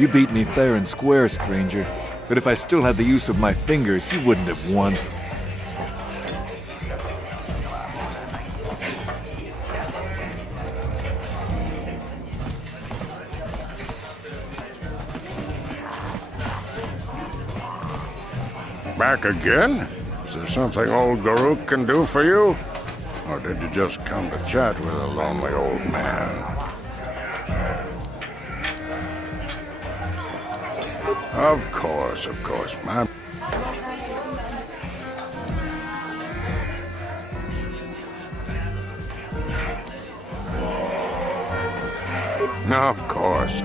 You beat me fair and square, stranger. But if I still had the use of my fingers, you wouldn't have won. Back again? Is there something old Garuk can do for you? Or did you just come to chat with a lonely old man? Of course, my... Of course.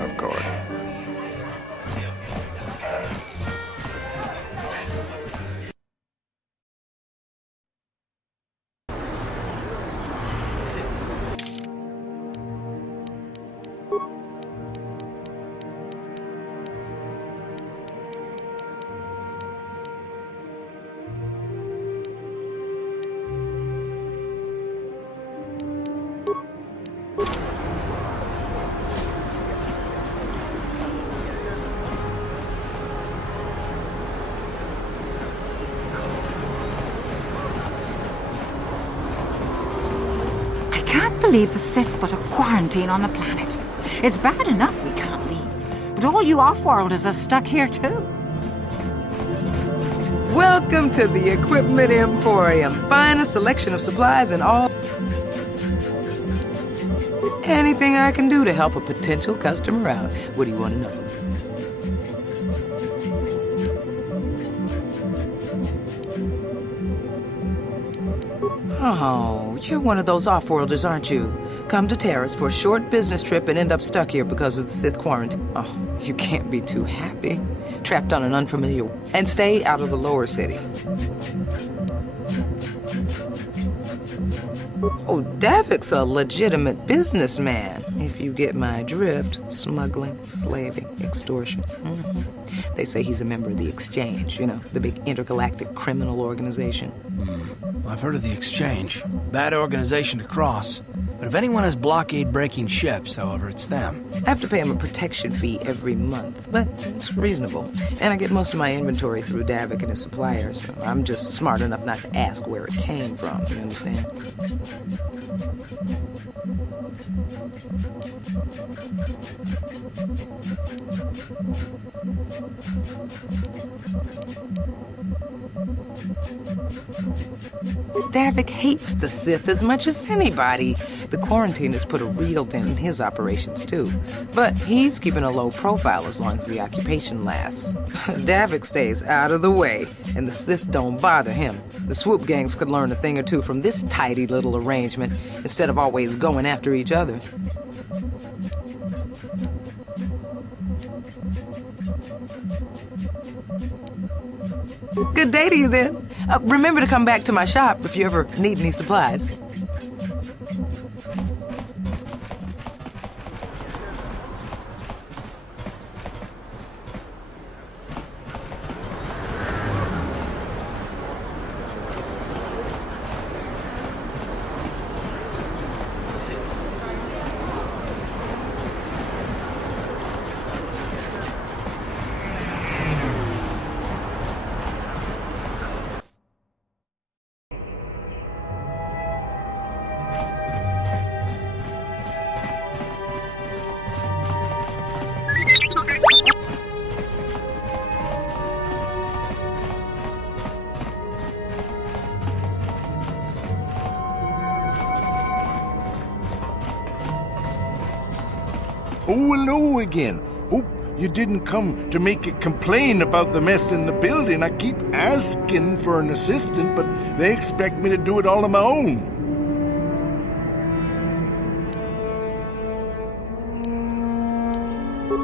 I can't believe the Sith put a quarantine on the planet. It's bad enough we can't leave, but all you off-worlders are stuck here too. Welcome to the Equipment Emporium. Finest selection of supplies and all. Anything I can do to help a potential customer out. What do you want to know? Oh, you're one of those off-worlders, aren't you? Come to Terrace for a short business trip and end up stuck here because of the Sith quarantine. Oh, you can't be too happy. Trapped on an unfamiliar... And stay out of the lower city. Oh, Davik's a legitimate businessman, if you get my drift. Smuggling, slaving, extortion. They say he's a member of the Exchange, you know, the big intergalactic criminal organization. I've heard of the Exchange. Bad organization to cross. But if anyone has blockade-breaking ships, however, it's them. I have to pay him a protection fee every month, but it's reasonable. And I get most of my inventory through Davik and his suppliers. So I'm just smart enough not to ask where it came from, you understand? Davik hates the Sith as much as anybody. The quarantine has put a real dent in his operations, too. But he's keeping a low profile as long as the occupation lasts. Davik stays out of the way, and the Sith don't bother him. The swoop gangs could learn a thing or two from this tidy little arrangement, instead of always going after each other. Good day to you, then. Remember to come back to my shop if you ever need any supplies. Oh, hello again. Hope you didn't come to make a complaint about the mess in the building. I keep asking for an assistant, but they expect me to do it all on my own.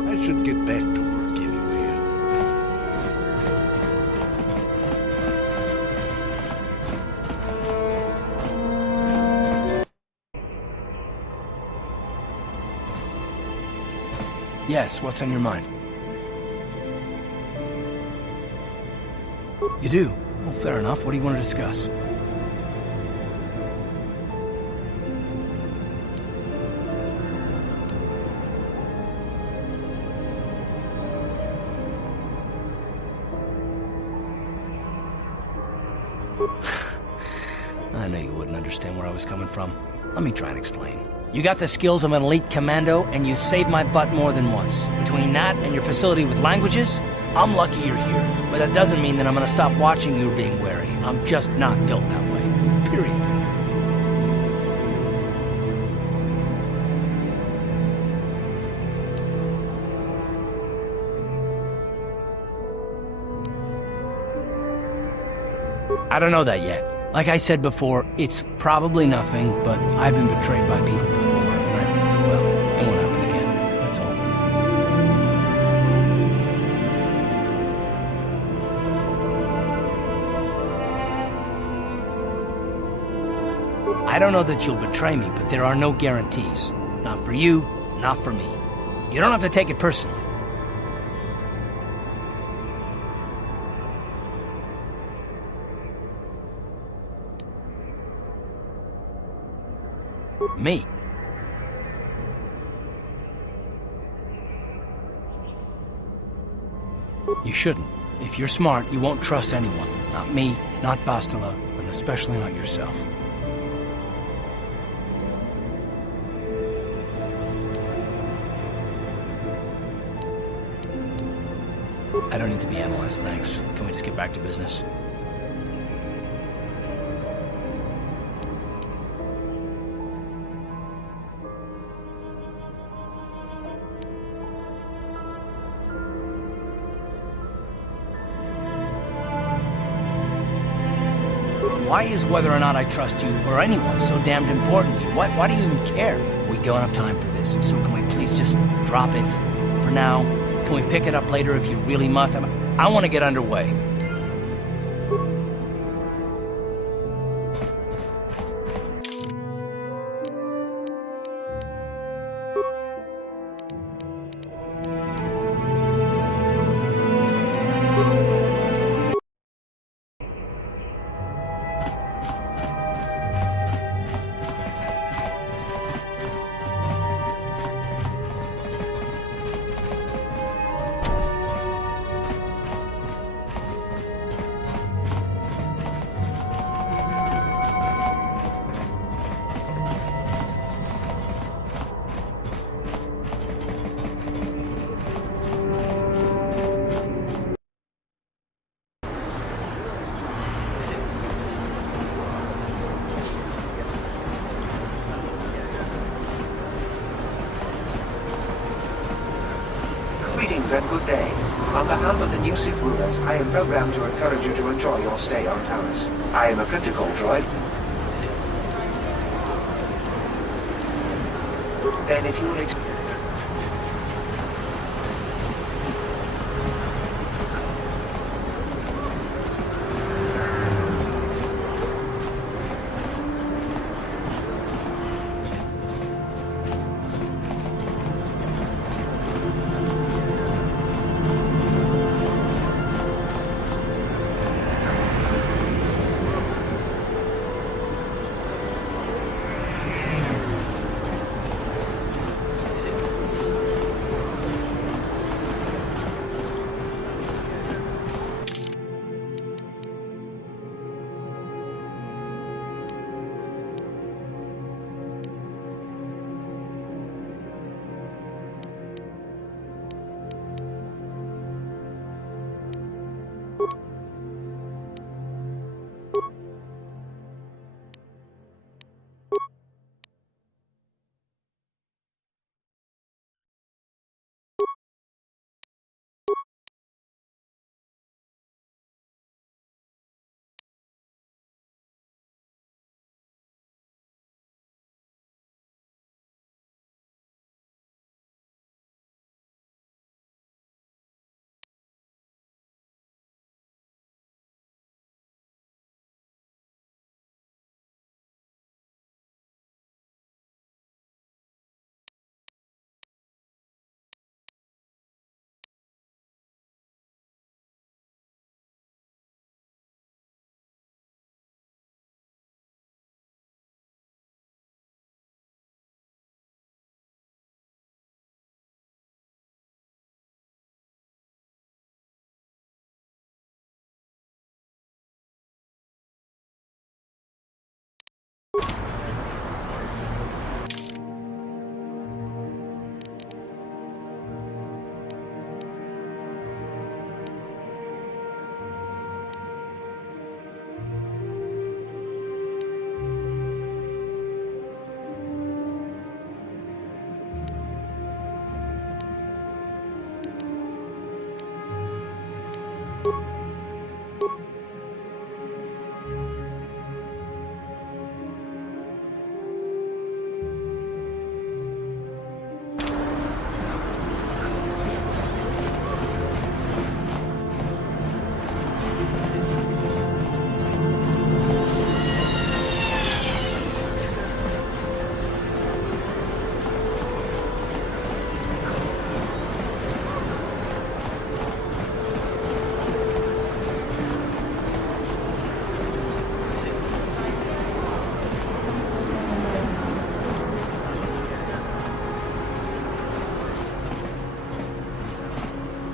I should get back to work anyway. Yes, what's on your mind? You do? Well, fair enough. What do you want to discuss? I knew you wouldn't understand where I was coming from. Let me try and explain. You got the skills of an elite commando, and you saved my butt more than once. Between that and your facility with languages, I'm lucky you're here. But that doesn't mean that I'm gonna stop watching you being wary. I'm just not built that way. Period. I don't know that yet. Like I said before, it's probably nothing, but I've been betrayed by people before, and well, it won't happen again. That's all. I don't know that you'll betray me, but there are no guarantees. Not for you, not for me. You don't have to take it personally. Me. You shouldn't. If you're smart, you won't trust anyone. Not me, not Bastila, and especially not yourself. I don't need to be analyzed, thanks. Can we just get back to business? Why is whether or not I trust you, or anyone, so damned important to you? Why do you even care? We don't have time for this, so can we please just drop it? For now, can we pick it up later if you really must? I want to get underway. Greetings and good day. On behalf of the new Sith rulers, I am programmed to encourage you to enjoy your stay on Taris. I am a critical droid. Then if you will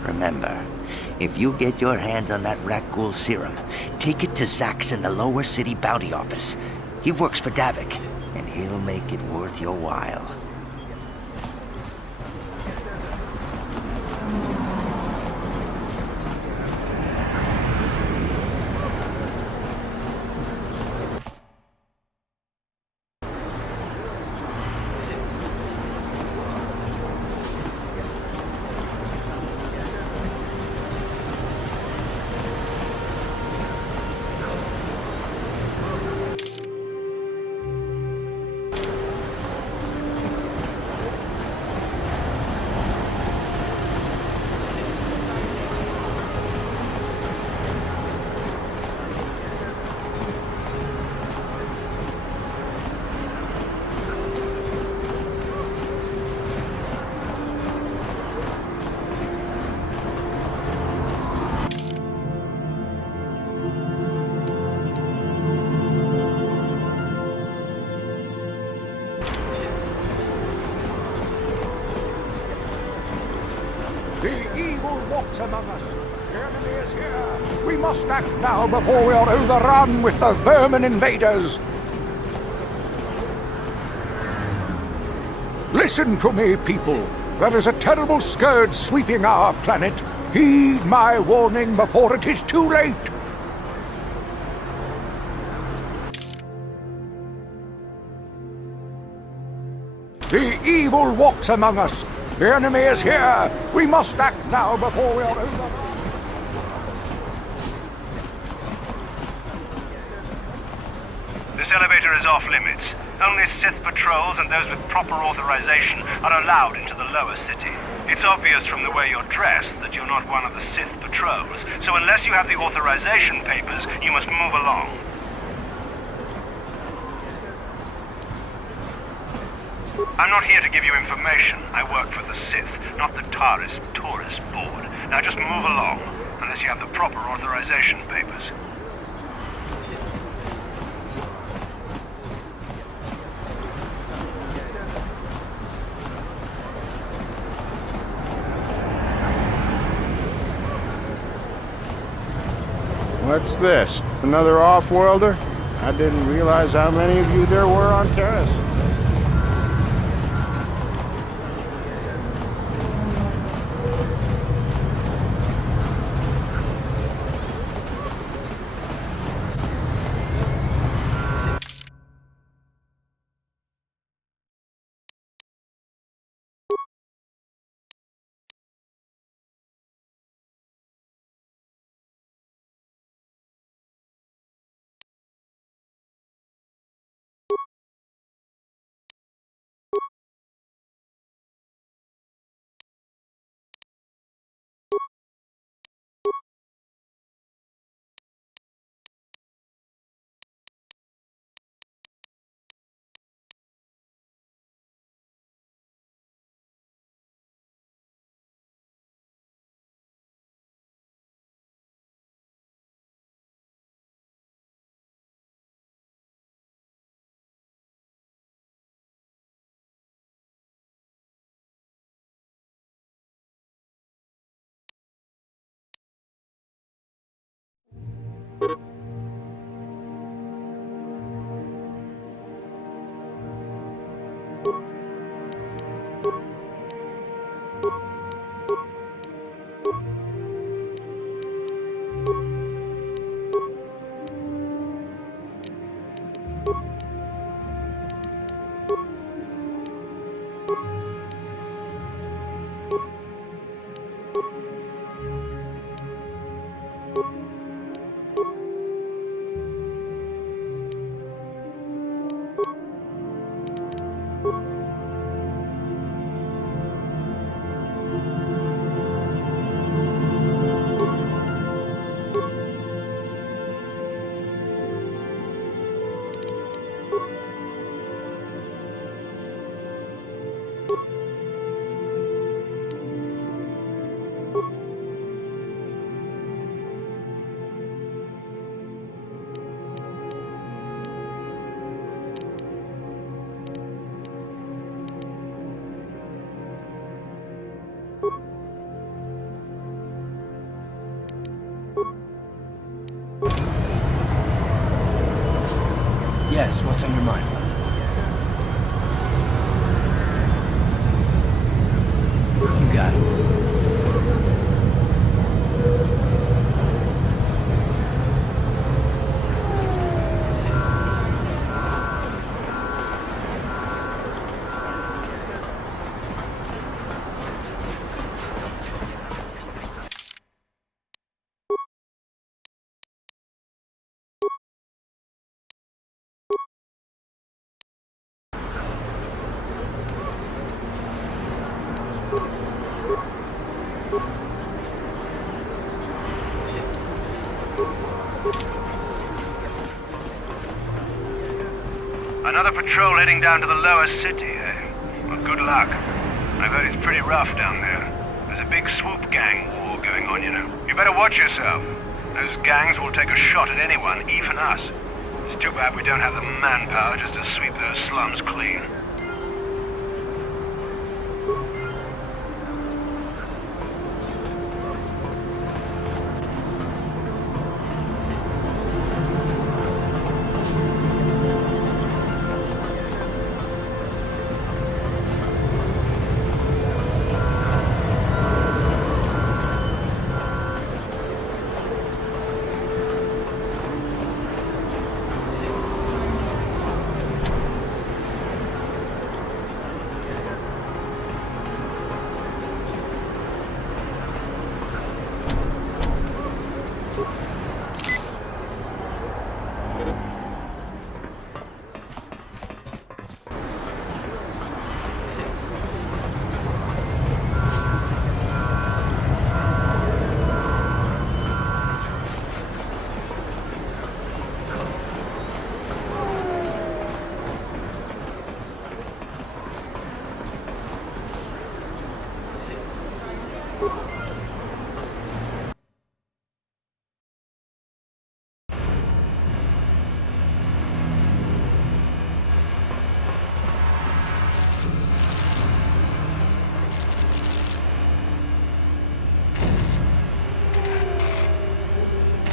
Remember, if you get your hands on that Rakghoul serum, take it to Zax in the Lower City Bounty Office. He works for Davik, and he'll make it worth your while. The evil walks among us. The enemy is here. We must act now before we are overrun with the vermin invaders. Listen to me, people. There is a terrible scourge sweeping our planet. Heed my warning before it is too late. The evil walks among us. The enemy is here. We must act now before we are overrun. This elevator is off limits. Only Sith patrols and those with proper authorization are allowed into the lower city. It's obvious from the way you're dressed that you're not one of the Sith patrols, so unless you have the authorization papers, you must move along. I'm not here to give you information. I work for the Sith, not the Tourist Board. Now just move along, unless you have the proper authorization papers. What's this? Another off-worlder? I didn't realize how many of you there were on Terrace. Yes, what's on your mind? You got it. Another patrol heading down to the lower city, eh? Well, good luck. I've heard it's pretty rough down there. There's a big swoop gang war going on, you know. You better watch yourself. Those gangs will take a shot at anyone, even us. It's too bad we don't have the manpower just to sweep those slums clean.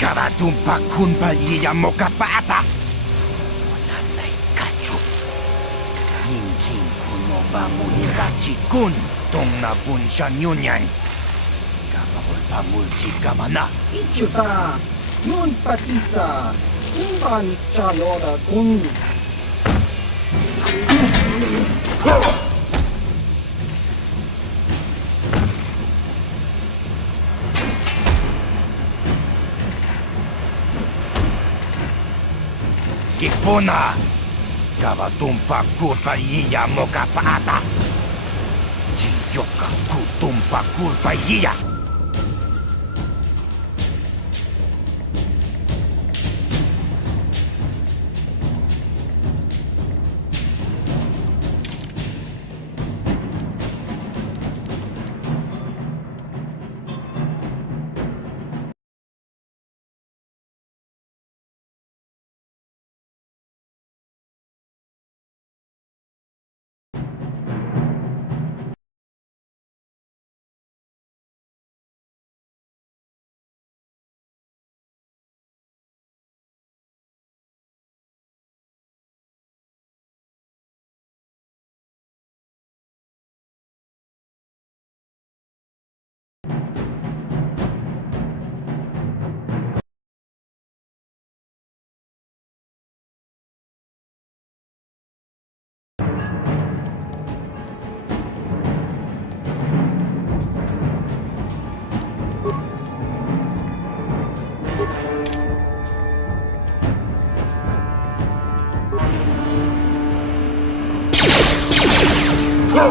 Karatumpa kunpa liya mokapata. Nanay kachu. King kuno ba mulirachi kun. Tong na bunsha nyunyan. Kamahol pamulchi kamana. Ichuta, yun patisa, imbani chayora kun. Kipuna, kawatumpa kurpa iya mokapata. Chiyoka kutumpa kurpa iya. You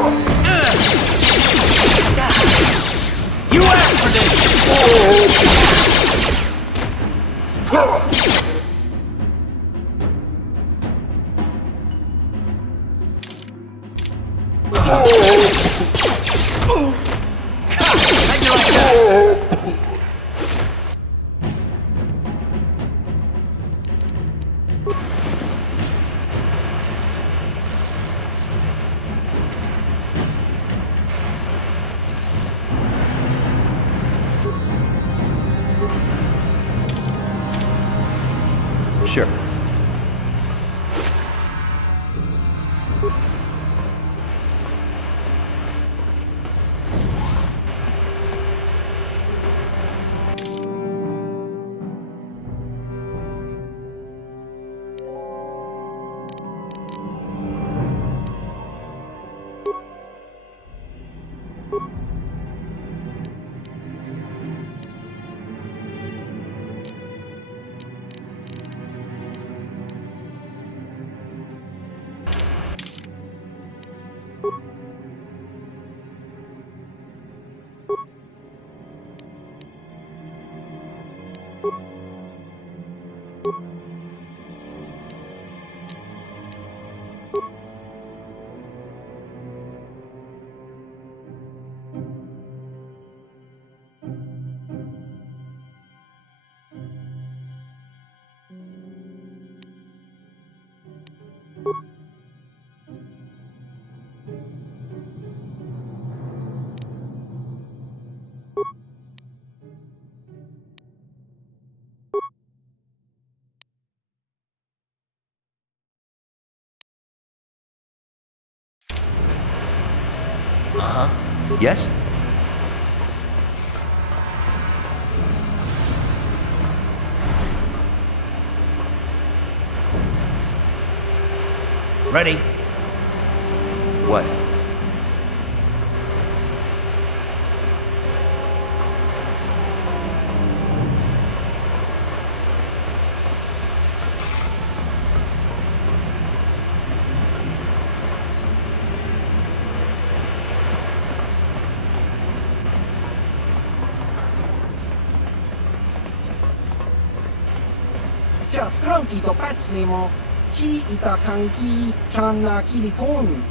asked for this! Sure. Uh-huh. Yes? Ready? What? Skranki to pacnemo, ci itakanki channa kilikon.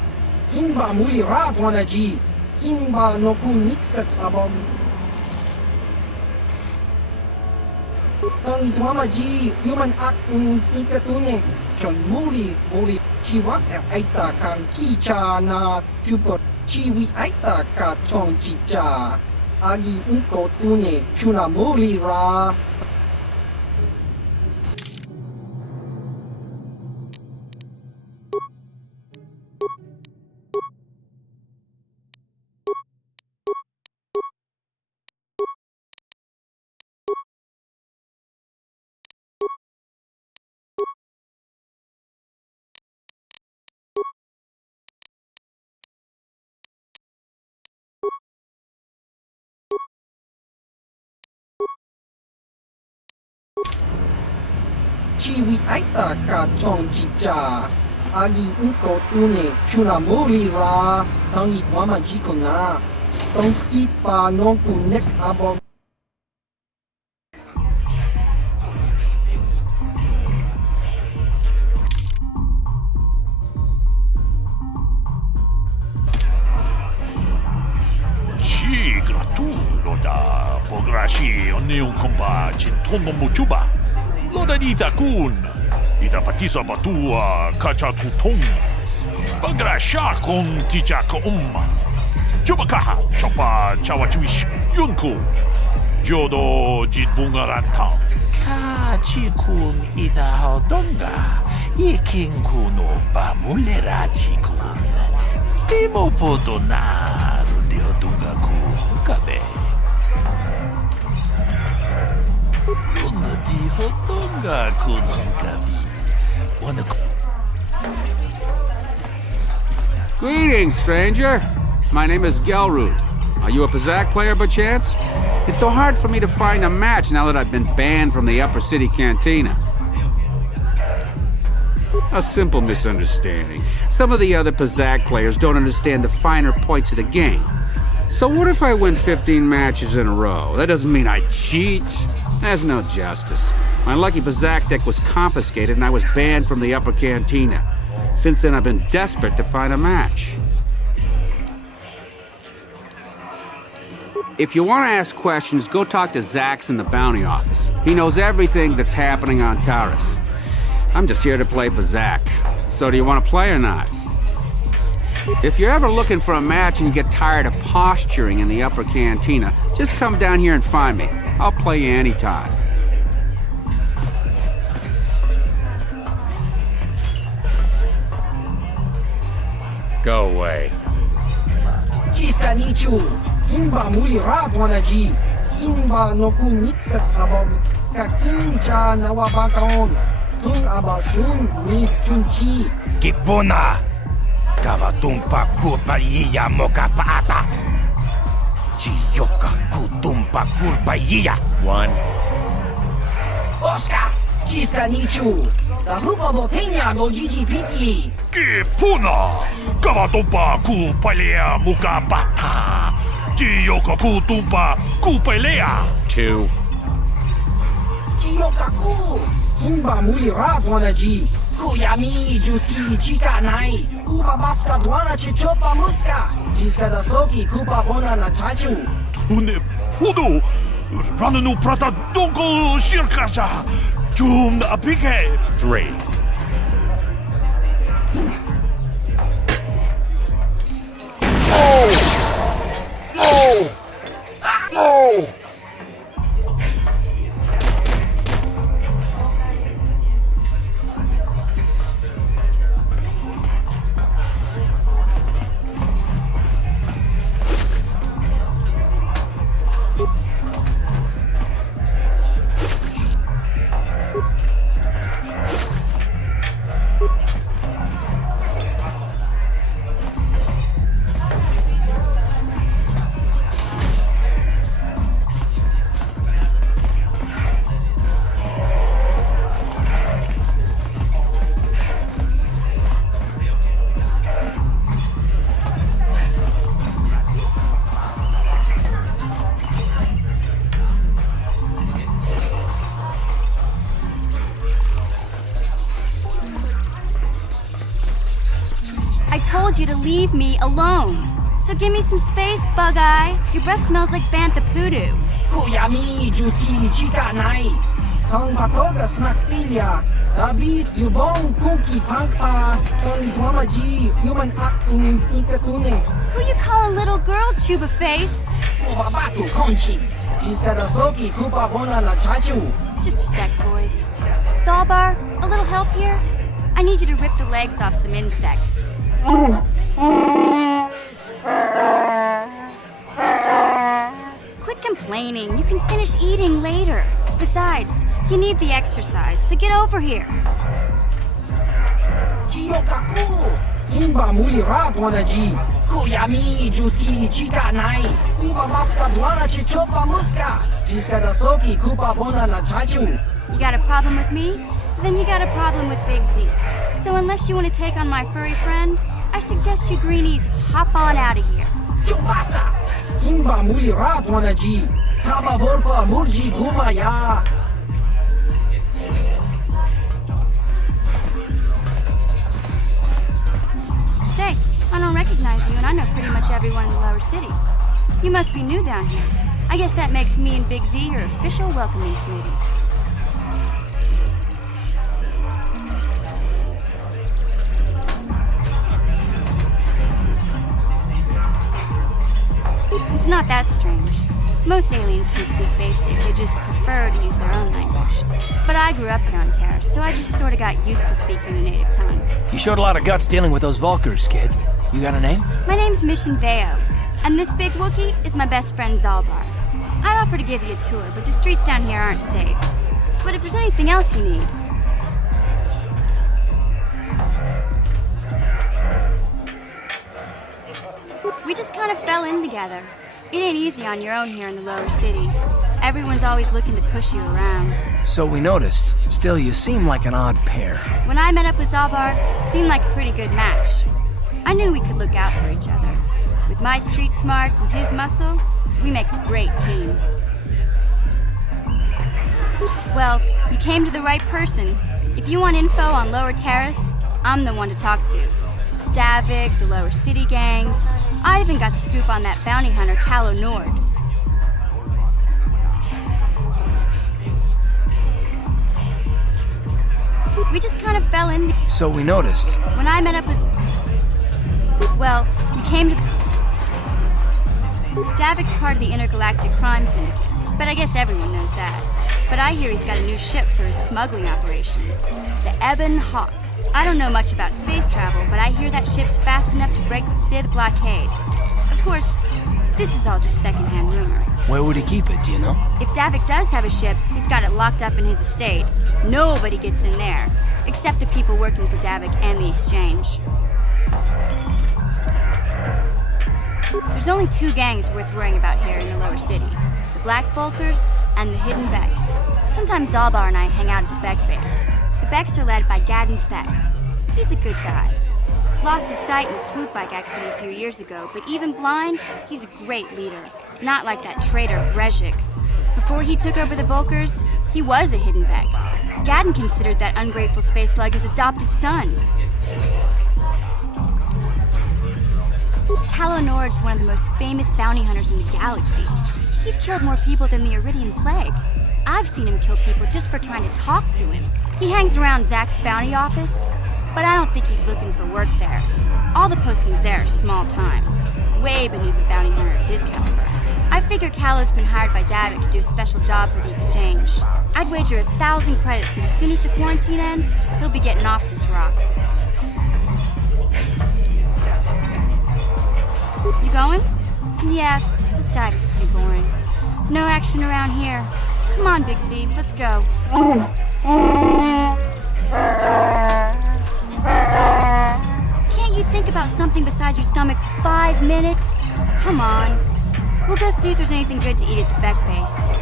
Kimba muli radwanaji, kimba no kunikset abog. Tang itwamaji, human act in ikatune, chon muli chiwak aita kan kicha na tupot chiwi aita ka chon chicha. Agi inko tune, chuna muli ra. Chiwi aita ka chong chicha. Agi inko tune chuna muri ra. Tangi wama jiko na. Tong ipa non kunek abog. Ci gratulo da pograshi onneun kompa cintono muchuba. Loda dita kun. Ita patisa batua kacha tutong. Bagrasha kon tijaka Chubakaha chopa chawachiwish yunku. Jodo jitbungaranta. Kachikun ita hodonga. Yikinku ba mulera chikun. Stimo podonar ndio dunga ku kabe. Unda di hodonga kunungabi. Greetings, stranger. My name is Gelroot. Are you a Pazak player by chance? It's so hard for me to find a match now that I've been banned from the Upper City Cantina. A simple misunderstanding. Some of the other Pazak players don't understand the finer points of the game. So what if I win 15 matches in a row? That doesn't mean I cheat. There's no justice. My lucky Pazak deck was confiscated and I was banned from the upper cantina. Since then, I've been desperate to find a match. If you want to ask questions, go talk to Zax in the bounty office. He knows everything that's happening on Taurus. I'm just here to play Pazak. So do you want to play or not? If you're ever looking for a match and you get tired of posturing in the upper cantina, just come down here and find me. I'll play you anytime. Go away. Ciskanichu, Kimba muli rabwanaji, Kimba no kunitsat abog, Kakincha nawabakaon, Tung abashun ni chunchi. Kipuna! Kavatumpa kurpaiya mokapaata! Chiyoka kutumpa kurpaiya! One. Oscar! Ciskanichu, Tahupa botenya do GGPT. Kipuna! Kavatumpa kupalea mukabata! Chiyoka kutumpa kupalea! Two. Chiyokaku! Kimba muli rabwanaji, Kuyami juski chika nai, Kuba baska dwana chichopa muska, Jiska da soki kupa bona na chachu. Tune pudu! Rananu prata donko shirkasha! Chum apike! Three. I told you to leave me alone. So give me some space, Bug-Eye. Your breath smells like Bantha Poodoo. Kuyami juski chika nai, Tong patoga smaktilia, Dabis yubong kuki pangpa, Tong dwamaji human acting ikatune. Who you call a little girl, Chuba Face? Ubabatu konchi, Jiska da soki kupa bona na chachu. Just a sec, boys. Zalbar, a little help here? I need you to rip the legs off some insects. Quit complaining. You can finish eating later. Besides, you need the exercise, so get over here. Chiyokaku! Kimba muli rabwanaji, Kuyami juski chika nai, Kuba baska dwana chichopa muska, Jiska da soki kupa bona na chachu. You got a problem with me? Then you got a problem with Big Z. So unless you want to take on my furry friend, I suggest you greenies hop on out of here. Chubasa! Kimba muli rabwanaji, Kaba volpa murji gumaya. Say, I don't recognize you, and I know pretty much everyone in the lower city. You must be new down here. I guess that makes me and Big Z your official welcoming committee. It's not that strange. Most aliens can speak basic, they just prefer to use their own language. But I grew up here on Terra, so I just sort of got used to speaking a native tongue. You showed a lot of guts dealing with those Vulkars, kid. You got a name? My name's Mission Veo, and this big Wookiee is my best friend Zalbar. I'd offer to give you a tour, but the streets down here aren't safe. But if there's anything else you need... We just kind of fell in together. It ain't easy on your own here in the lower city. Everyone's always looking to push you around. So we noticed. Still, you seem like an odd pair. When I met up with Zalbar, it seemed like a pretty good match. I knew we could look out for each other. With my street smarts and his muscle, we make a great team. Well, you came to the right person. If you want info on Lower Terrace, I'm the one to talk to. Davik, the Lower City gangs. I even got the scoop on that bounty hunter, Calo Nord. We just kind of fell in. So we noticed. When I met up with... Well, you came to... Davik's part of the Intergalactic Crime Syndicate, but I guess everyone knows that. But I hear he's got a new ship for his smuggling operations, the Ebon Hawk. I don't know much about space travel, but I hear that ship's fast enough to break the Sith blockade. Of course, this is all just secondhand rumor. Where would he keep it, do you know? If Davik does have a ship, he's got it locked up in his estate. Nobody gets in there, except the people working for Davik and the Exchange. There's only two gangs worth worrying about here in the Lower City. The Black Volkers and the Hidden Becks. Sometimes Zalbar and I hang out at the Beck base. The Becks are led by Gadden Beck. He's a good guy. Lost his sight in a swoop bike accident a few years ago, but even blind, he's a great leader. Not like that traitor Brezhik. Before he took over the Volkers, he was a Hidden Beck. Gadden considered that ungrateful space slug his adopted son. Calo Nord's one of the most famous bounty hunters in the galaxy. He's killed more people than the Iridian Plague. I've seen him kill people just for trying to talk to him. He hangs around Zack's bounty office, but I don't think he's looking for work there. All the postings there are small time, way beneath a bounty hunter of his caliber. I figure Calo's been hired by Davik to do a special job for the Exchange. I'd wager 1,000 credits that as soon as the quarantine ends, he'll be getting off this rock. You going? Yeah, this dive is pretty boring. No action around here. Come on, Big Z, let's go. Can't you think about something besides your stomach for 5 minutes? Come on. We'll go see if there's anything good to eat at the Beck base.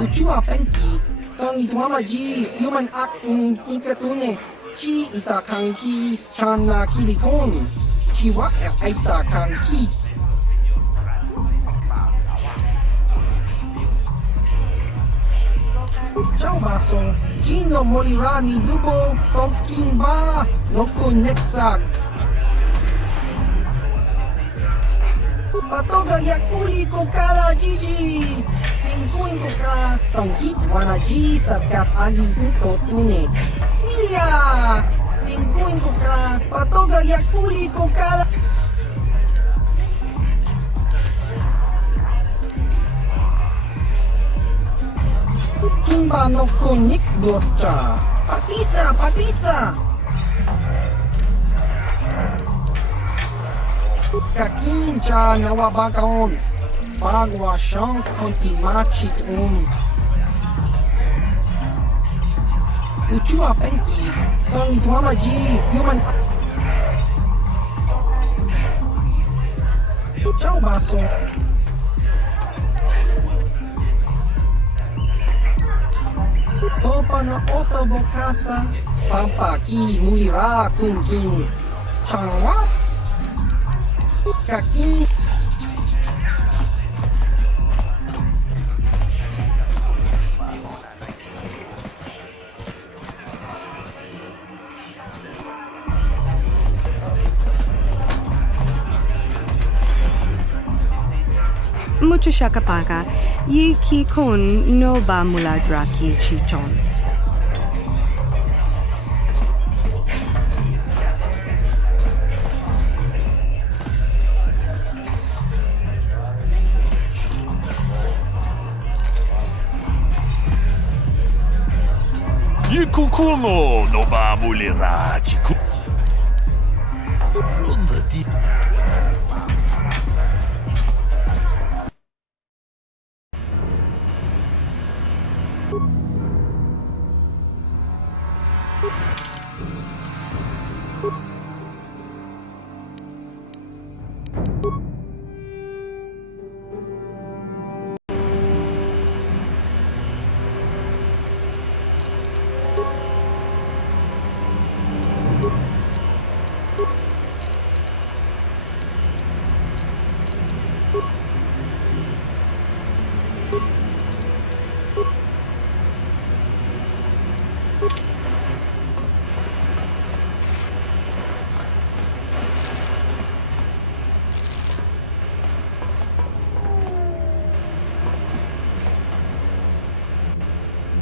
Ucua penki, tangi tuamaji, human acting ikatune, chi itakanki, chana kilikon, chiwak itakanki. Ciao baso, Gino Molirani Lubo, Tonkin Ba, Noko Netsag. Patoga yakfuli kokala Gigi. Tingkuin ko ka, tanghit wanaji sabkat agi inko tune. Smilia! Tingkuin ko ka, patoga yakfuli kokala. Kimba no konik dorcha. Patisa, patisa! Kakincha nawabakaon. Bagwa shank kontimachit Uchua penki, tangi tuamaji, human. Ciao baso. Topa na otobokasa, pampa ki mulira kunkin. Chanwa? Kaki. Mucho shakapaka, yi ki kon no ba muladra ki chichon. Yikukuno no ba mulira chiku.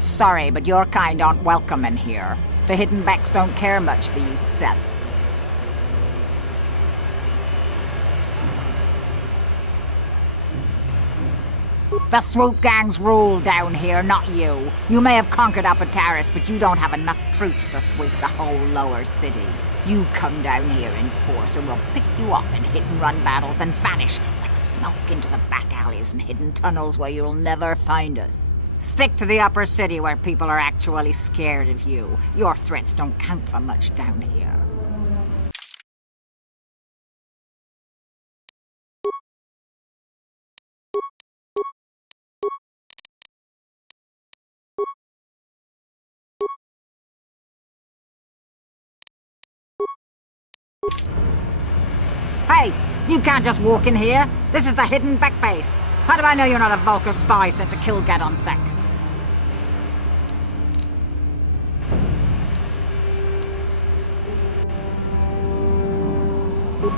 Sorry, but your kind aren't welcome in here. The Hidden Becks don't care much for you, Seth. The swoop gangs rule down here, not you. You may have conquered Upper Terrace, but you don't have enough troops to sweep the whole lower city. You come down here in force and we'll pick you off in hit-and-run battles and vanish like smoke into the back alleys and hidden tunnels where you'll never find us. Stick to the upper city where people are actually scared of you. Your threats don't count for much down here. Hey, you can't just walk in here. This is the Hidden Beck base. How do I know you're not a Vulcar spy sent to kill Gadon Thek?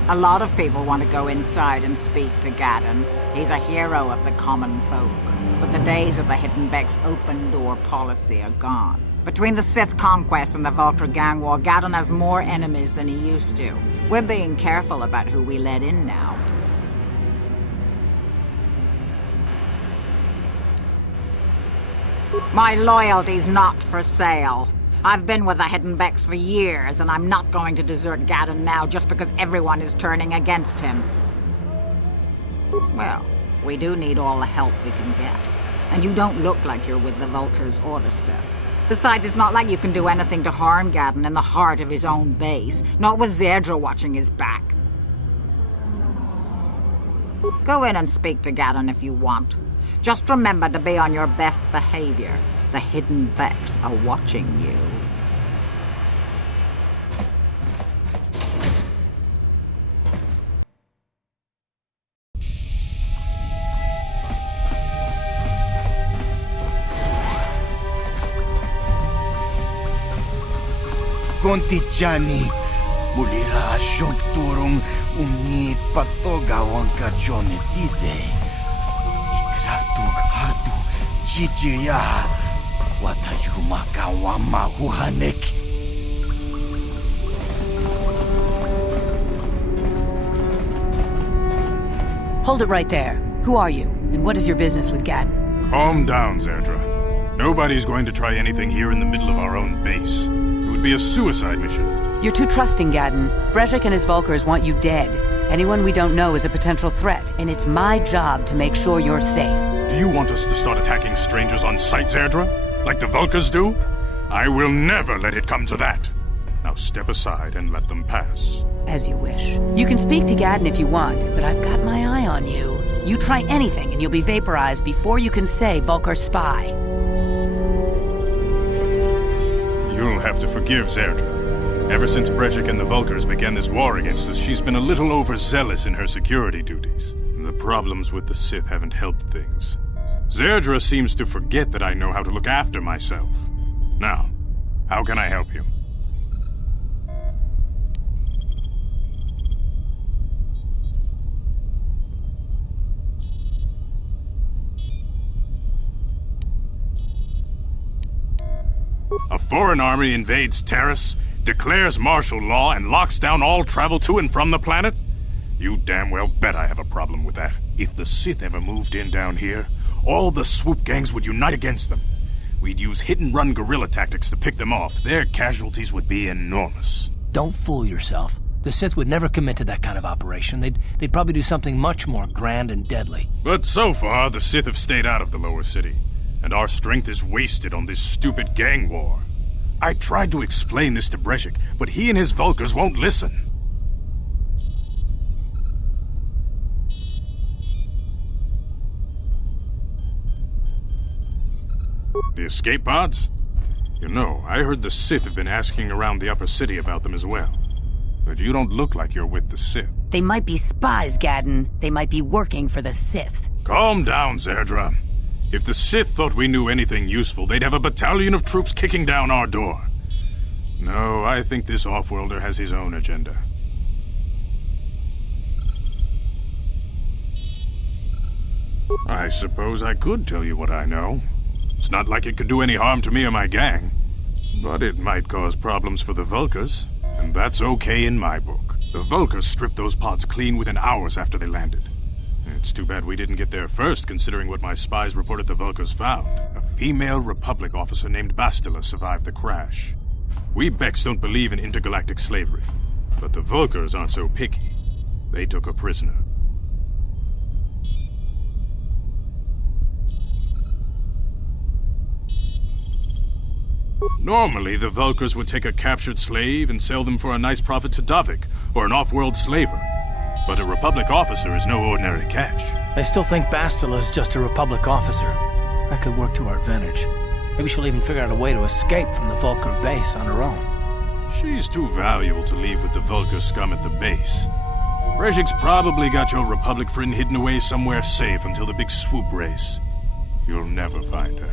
A lot of people want to go inside and speak to Gadon. He's a hero of the common folk. But the days of the Hidden Beck's open-door policy are gone. Between the Sith conquest and the Vulcar gang war, Gadon has more enemies than he used to. We're being careful about who we let in now. My loyalty's not for sale. I've been with the Hidden Becks for years, and I'm not going to desert Gadon now just because everyone is turning against him. Well, we do need all the help we can get. And you don't look like you're with the Vulcars or the Sith. Besides, it's not like you can do anything to harm Gadon in the heart of his own base, not with Zerdra watching his back. Go in and speak to Gadon if you want. Just remember to be on your best behavior. The Hidden Becks are watching you. Kontichani, mulira shopturung uni patoga wanka chonetize. Ikratuk hatu chichiya watayumaka wama huhanek. Hold it right there. Who are you, and what is your business with Gadon? Calm down, Zerdra. Nobody's going to try anything here in the middle of our own base. It would be a suicide mission. You're too trusting, Gadon. Brezhik and his Vulcars want you dead. Anyone we don't know is a potential threat, and it's my job to make sure you're safe. Do you want us to start attacking strangers on sight, Zerdra? Like the Vulcars do? I will never let it come to that. Now step aside and let them pass. As you wish. You can speak to Gadon if you want, but I've got my eye on you. You try anything and you'll be vaporized before you can say Vulcar spy. You'll have to forgive Zerdra. Ever since Brezhik and the Vulcars began this war against us, she's been a little overzealous in her security duties. The problems with the Sith haven't helped things. Zerdra seems to forget that I know how to look after myself. Now, how can I help you? A foreign army invades Terrace, declares martial law, and locks down all travel to and from the planet? You damn well bet I have a problem with that. If the Sith ever moved in down here, all the swoop gangs would unite against them. We'd use hit-and-run guerrilla tactics to pick them off. Their casualties would be enormous. Don't fool yourself. The Sith would never commit to that kind of operation. They'd probably do something much more grand and deadly. But so far, the Sith have stayed out of the lower city, and our strength is wasted on this stupid gang war. I tried to explain this to Brezhik, but he and his Vulcars won't listen. The escape pods? You know, I heard the Sith have been asking around the upper city about them as well. But you don't look like you're with the Sith. They might be spies, Gadon. They might be working for the Sith. Calm down, Zerdra. If the Sith thought we knew anything useful, they'd have a battalion of troops kicking down our door. No, I think this off-worlder has his own agenda. I suppose I could tell you what I know. It's not like it could do any harm to me or my gang. But it might cause problems for the Vulkars, and that's okay in my book. The Vulkars stripped those pods clean within hours after they landed. It's too bad we didn't get there first, considering what my spies reported the Vulkars found. A female Republic officer named Bastila survived the crash. We Becks don't believe in intergalactic slavery, but the Vulkars aren't so picky. They took her prisoner. Normally, the Vulkars would take a captured slave and sell them for a nice profit to Davik, or an off-world slaver. But a Republic officer is no ordinary catch. I still think Bastila is just a Republic officer. That could work to our advantage. Maybe she'll even figure out a way to escape from the Vulkar base on her own. She's too valuable to leave with the Vulkar scum at the base. Brejik's probably got your Republic friend hidden away somewhere safe until the big swoop race. You'll never find her.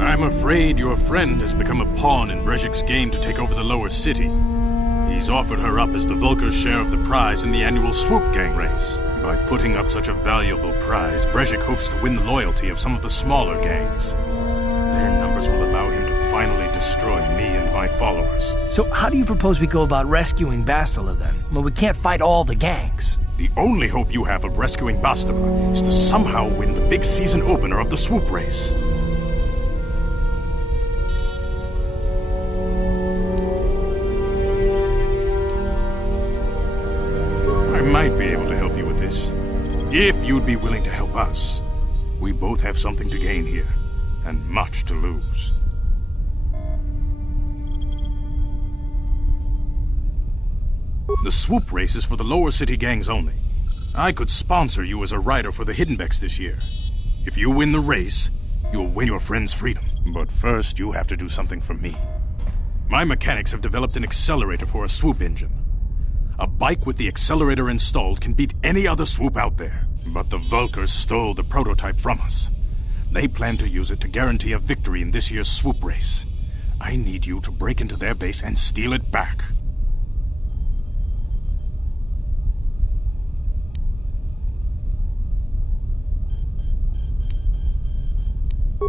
I'm afraid your friend has become a pawn in Brejik's game to take over the lower city. He's offered her up as the Vulkar's share of the prize in the annual Swoop Gang race. By putting up such a valuable prize, Brejik hopes to win the loyalty of some of the smaller gangs. Their numbers will allow him to finally destroy me and my followers. So how do you propose we go about rescuing Bastila then? Well, we can't fight all the gangs. The only hope you have of rescuing Bastila is to somehow win the big season opener of the Swoop race. I might be able to help you with this, if you'd be willing to help us. We both have something to gain here, and much to lose. The swoop race is for the lower city gangs only. I could sponsor you as a rider for the Hiddenbecks this year. If you win the race, you'll win your friend's freedom. But first, you have to do something for me. My mechanics have developed an accelerator for a swoop engine. A bike with the accelerator installed can beat any other swoop out there. But the Vulkars stole the prototype from us. They plan to use it to guarantee a victory in this year's swoop race. I need you to break into their base and steal it back.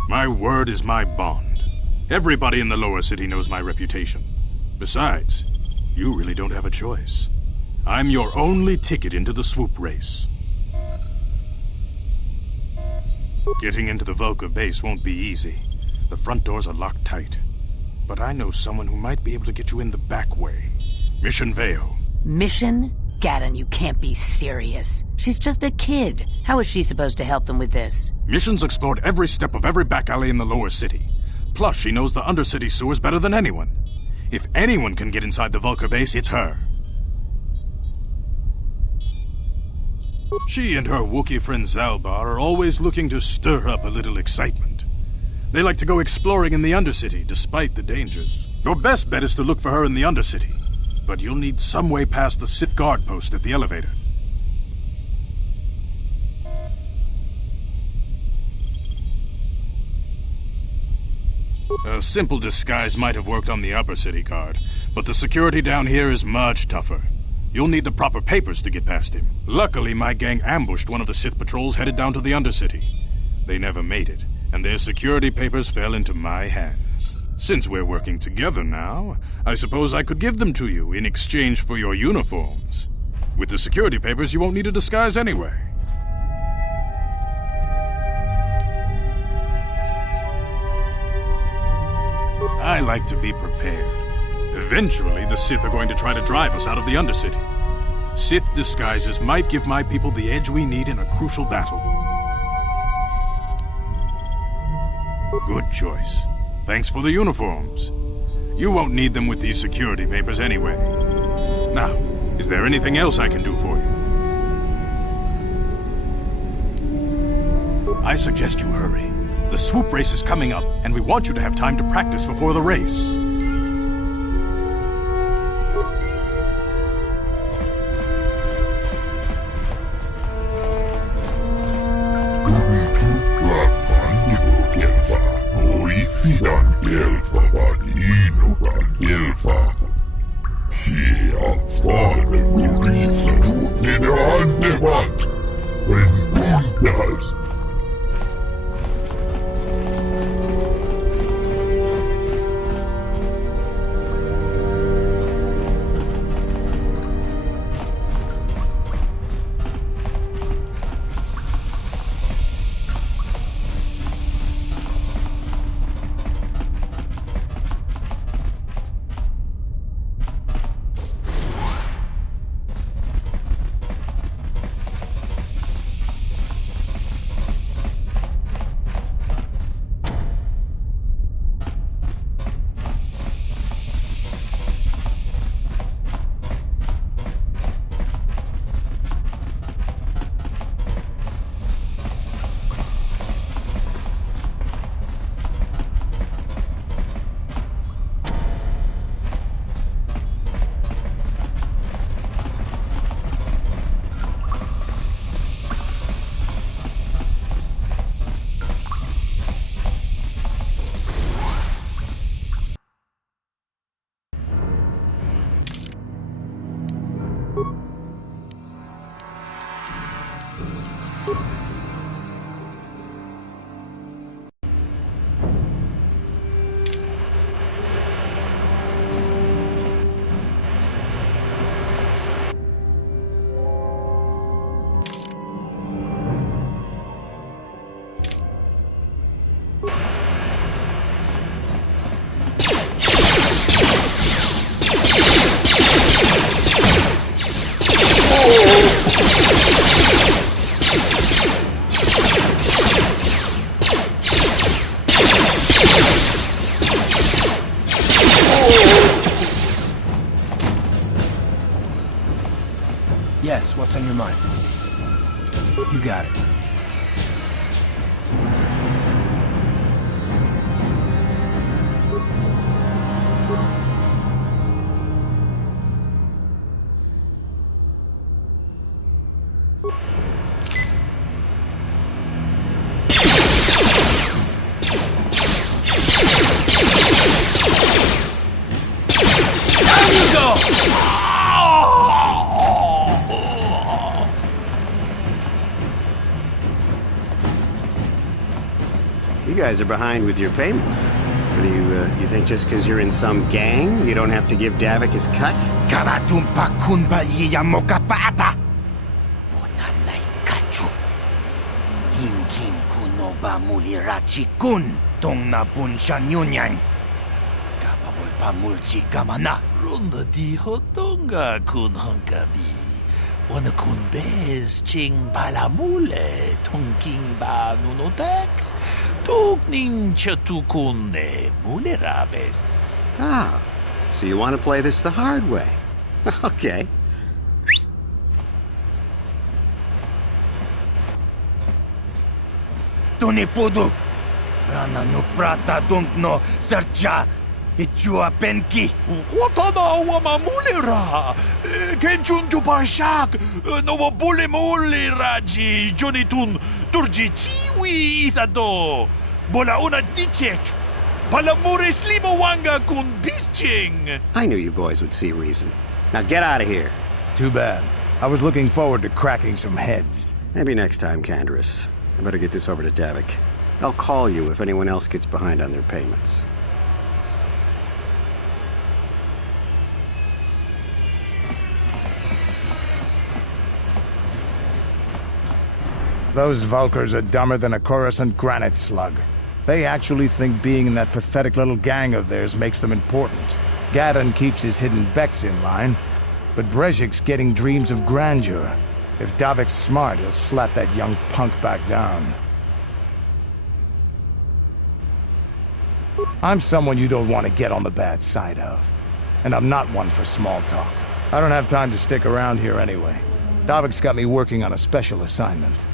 My word is my bond. Everybody in the lower city knows my reputation. Besides, you really don't have a choice. I'm your only ticket into the swoop race. Getting into the Vulkar base won't be easy. The front doors are locked tight. But I know someone who might be able to get you in the back way. Mission Veo. Mission? Gaddon, you can't be serious. She's just a kid. How is she supposed to help them with this? Mission's explored every step of every back alley in the lower city. Plus, she knows the undercity sewers better than anyone. If anyone can get inside the Vulkar base, it's her. She and her Wookiee friend Zalbar are always looking to stir up a little excitement. They like to go exploring in the Undercity, despite the dangers. Your best bet is to look for her in the Undercity, but you'll need some way past the Sith guard post at the elevator. A simple disguise might have worked on the upper city guard, but the security down here is much tougher. You'll need the proper papers to get past him. Luckily, my gang ambushed one of the Sith patrols headed down to the Undercity. They never made it, and their security papers fell into my hands. Since we're working together now, I suppose I could give them to you in exchange for your uniforms. With the security papers, you won't need a disguise anyway. I like to be prepared. Eventually, the Sith are going to try to drive us out of the Undercity. Sith disguises might give my people the edge we need in a crucial battle. Good choice. Thanks for the uniforms. You won't need them with these security papers anyway. Now, is there anything else I can do for you? I suggest you hurry. The swoop race is coming up, and we want you to have time to practice before the race. Yes, what's on your mind? You got it. Down you go! You guys are behind with your payments. What do you think just because you're in some gang, you don't have to give Davik his cut? Karatumpa kunba yiyamokapata! Bonanay kachu. Hinkin kuno ba mulirachi kun tong na bunshan yunyan. Kavavol pa mulchi kamana. Runda di hotonga kun honkabi. Wana kun bez ching palamule tongking ba nunotek. Tugning chatukune mulerabes. Ah, so you want to play this the hard way? Okay. Tunipudu! Rana no prata don't no sercha. Ichua penki. Watana wamamulera. Kenchun jupashak. No wabule muleraji. Jonitun turji chiwi itado. Bola una dichek. Palamure slimowanga kun bisching. I knew you boys would see reason. Now get out of here. Too bad. I was looking forward to cracking some heads. Maybe next time, Canderous. I better get this over to Davik. I'll call you if anyone else gets behind on their payments. Those Vulkars are dumber than a Coruscant granite slug. They actually think being in that pathetic little gang of theirs makes them important. Gadon keeps his hidden Becks in line, but Brezhik's getting dreams of grandeur. If Davik's smart, he'll slap that young punk back down. I'm someone you don't want to get on the bad side of. And I'm not one for small talk. I don't have time to stick around here anyway. Davik's got me working on a special assignment.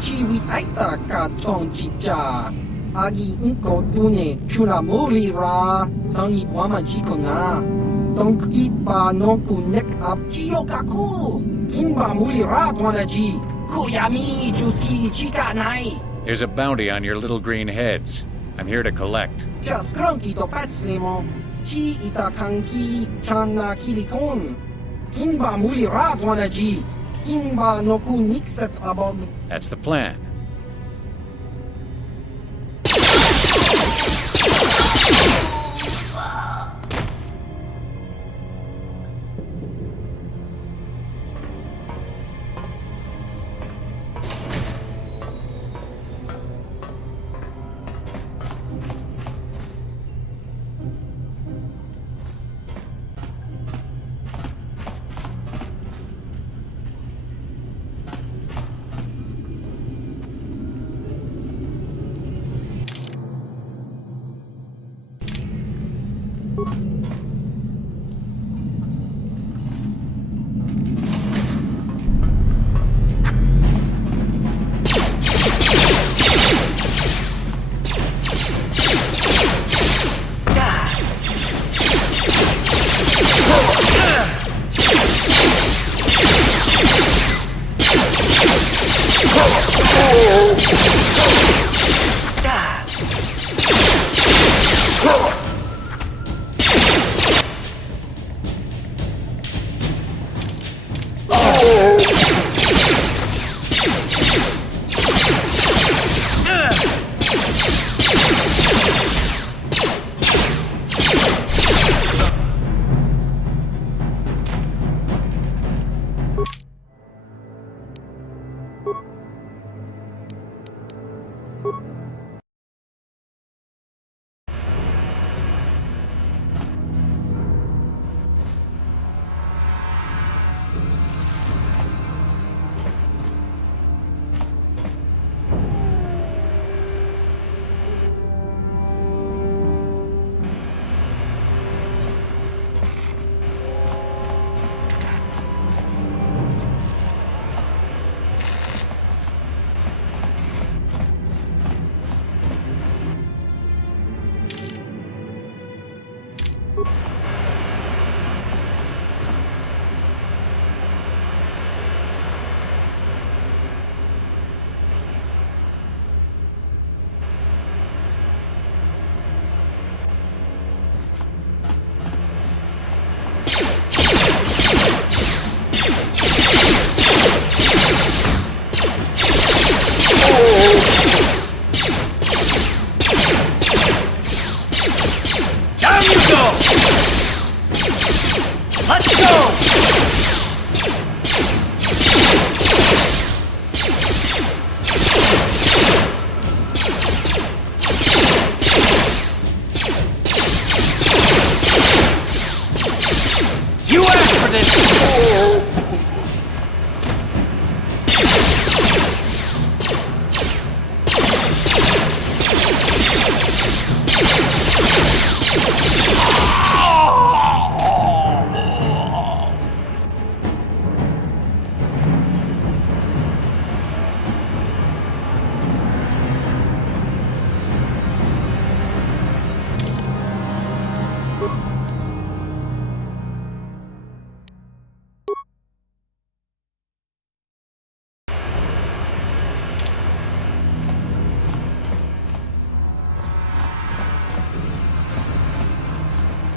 Chiwi aita ka chong chicha. Agi inko tune chunamuri ra. Tangi wama jikona. Donki pa no kunek up jiyokaku. Kinba muli ra twanaji. Kuyami juski ichika nai. There's a bounty on your little green heads. I'm here to collect. Just cronky to patslimo. Chi itakanki chana kilikon. Kinba muli ra twanaji. Kinba no kunik set abog. That's the plan.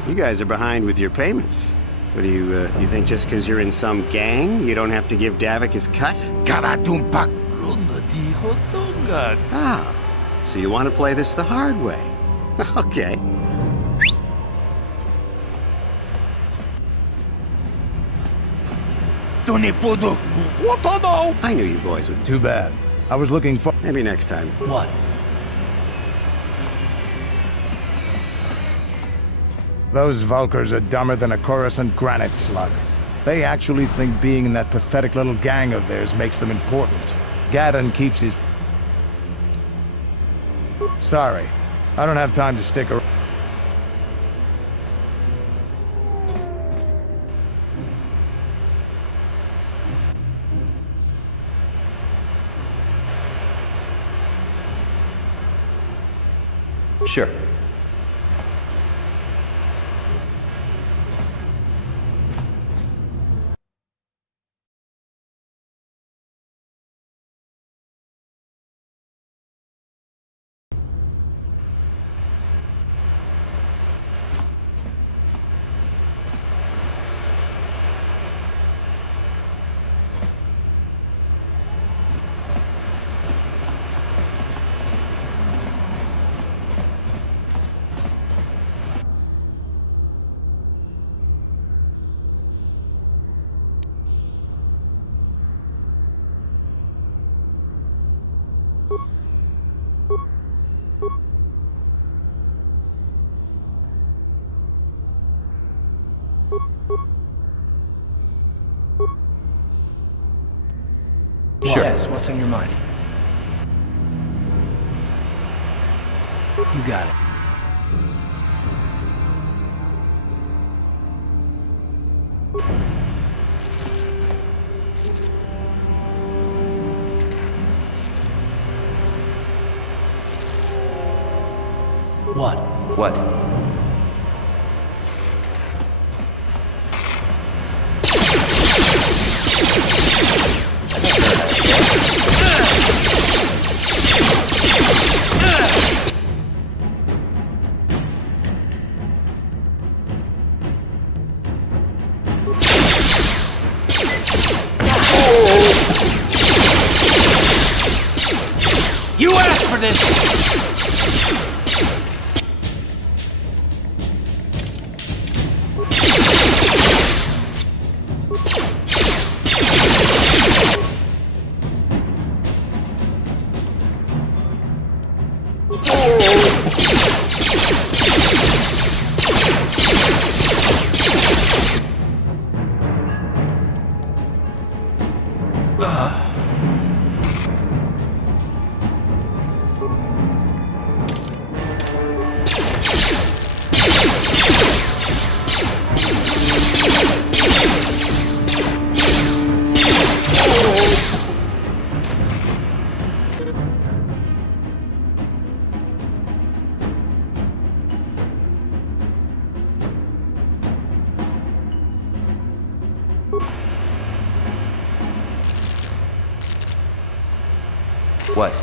You guys are behind with your payments. What do you think just because you're in some gang, you don't have to give Davik his cut? Ah, so you want to play this the hard way. Okay. I knew you boys would. Too bad. I was looking for... Maybe next time. What? Those Vulkars are dumber than a Coruscant granite slug. They actually think being in that pathetic little gang of theirs makes them important. Gadon keeps his... Sorry, I don't have time to stick around. Sure. Sure. Yes, what's on your mind? You got it. What? What? You asked for this! What?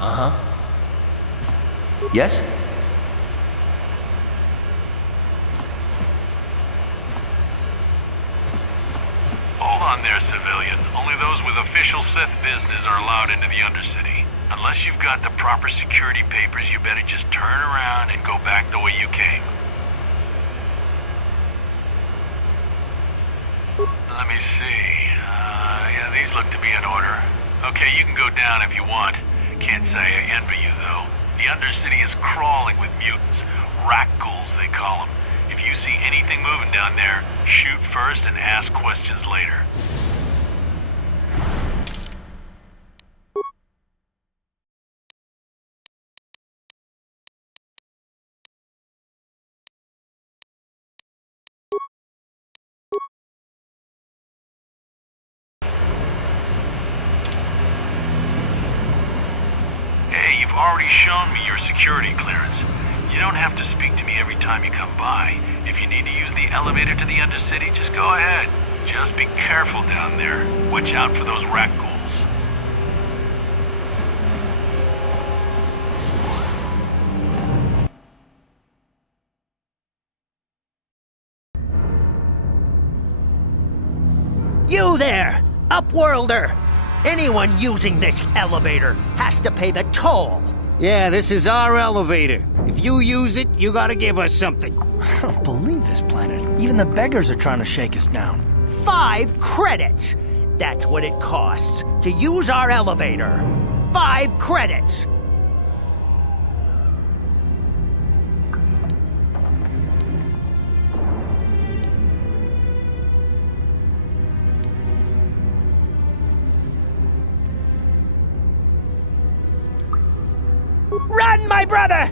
Uh-huh. Yes? Hold on there, civilian. Only those with official Sith business are allowed into the Undercity. Unless you've got the proper security papers, you better just turn around and go back the way you came. Let me see. Yeah, these look to be in order. Okay, you can go down if you want. Can't say I envy you, though. The Undercity is crawling with mutants. Rat ghouls, they call them. If you see anything moving down there, shoot first and ask questions later. Hey, you've already shown me your security clearance. You don't have to speak to me every time you come by. If you need to use the elevator to the Undercity, just go ahead. Just be careful down there. Watch out for those rat ghouls. You there, Upworlder! Anyone using this elevator has to pay the toll. Yeah, this is our elevator. If you use it, you gotta give us something. I don't believe this planet. Even the beggars are trying to shake us down. 5 credits! That's what it costs to use our elevator. 5 credits! Run, my brother!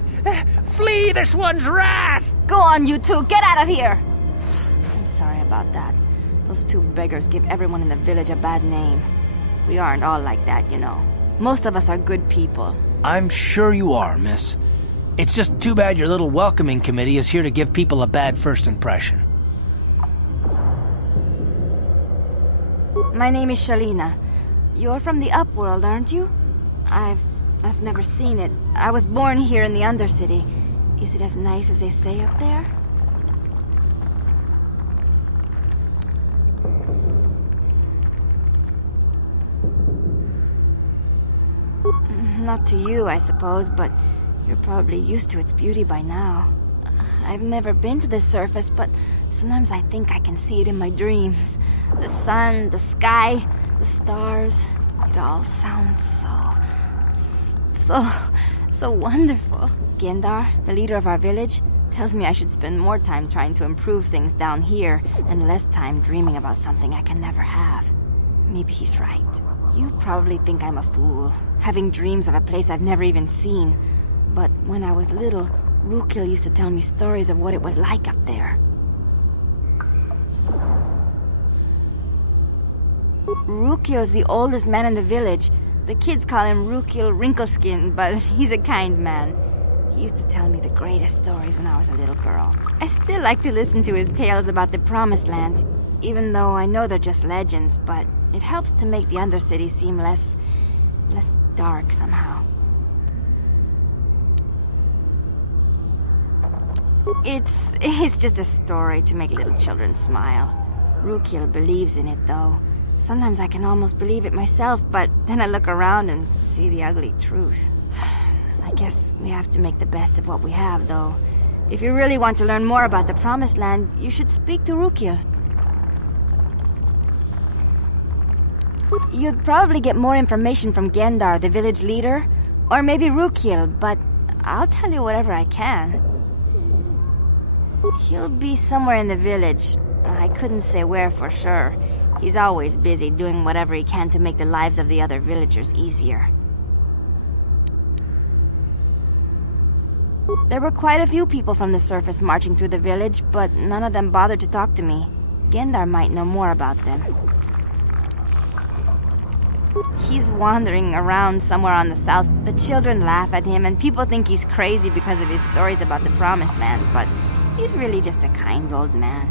Flee this one's wrath! Go on, you two, get out of here! I'm sorry about that. Those 2 beggars give everyone in the village a bad name. We aren't all like that, you know. Most of us are good people. I'm sure you are, miss. It's just too bad your little welcoming committee is here to give people a bad first impression. My name is Shalina. You're from the Upworld, aren't you? I've never seen it. I was born here in the Undercity. Is it as nice as they say up there? Not to you, I suppose, but you're probably used to its beauty by now. I've never been to the surface, but sometimes I think I can see it in my dreams. The sun, the sky, the stars. It all sounds so wonderful. Gendar, the leader of our village, tells me I should spend more time trying to improve things down here and less time dreaming about something I can never have. Maybe he's right. You probably think I'm a fool, having dreams of a place I've never even seen. But when I was little, Rukil used to tell me stories of what it was like up there. Rukil's the oldest man in the village. The kids call him Rukil Wrinkleskin, but he's a kind man. He used to tell me the greatest stories when I was a little girl. I still like to listen to his tales about the Promised Land, even though I know they're just legends, but it helps to make the Undercity seem less dark somehow. It's just a story to make little children smile. Rukil believes in it, though. Sometimes I can almost believe it myself, but then I look around and see the ugly truth. I guess we have to make the best of what we have, though. If you really want to learn more about the Promised Land, you should speak to Rukil. You'd probably get more information from Gendar, the village leader, or maybe Rukil, but I'll tell you whatever I can. He'll be somewhere in the village. I couldn't say where for sure. He's always busy doing whatever he can to make the lives of the other villagers easier. There were quite a few people from the surface marching through the village, but none of them bothered to talk to me. Gendar might know more about them. He's wandering around somewhere on the south. The children laugh at him, and people think he's crazy because of his stories about the Promised Land, but he's really just a kind old man.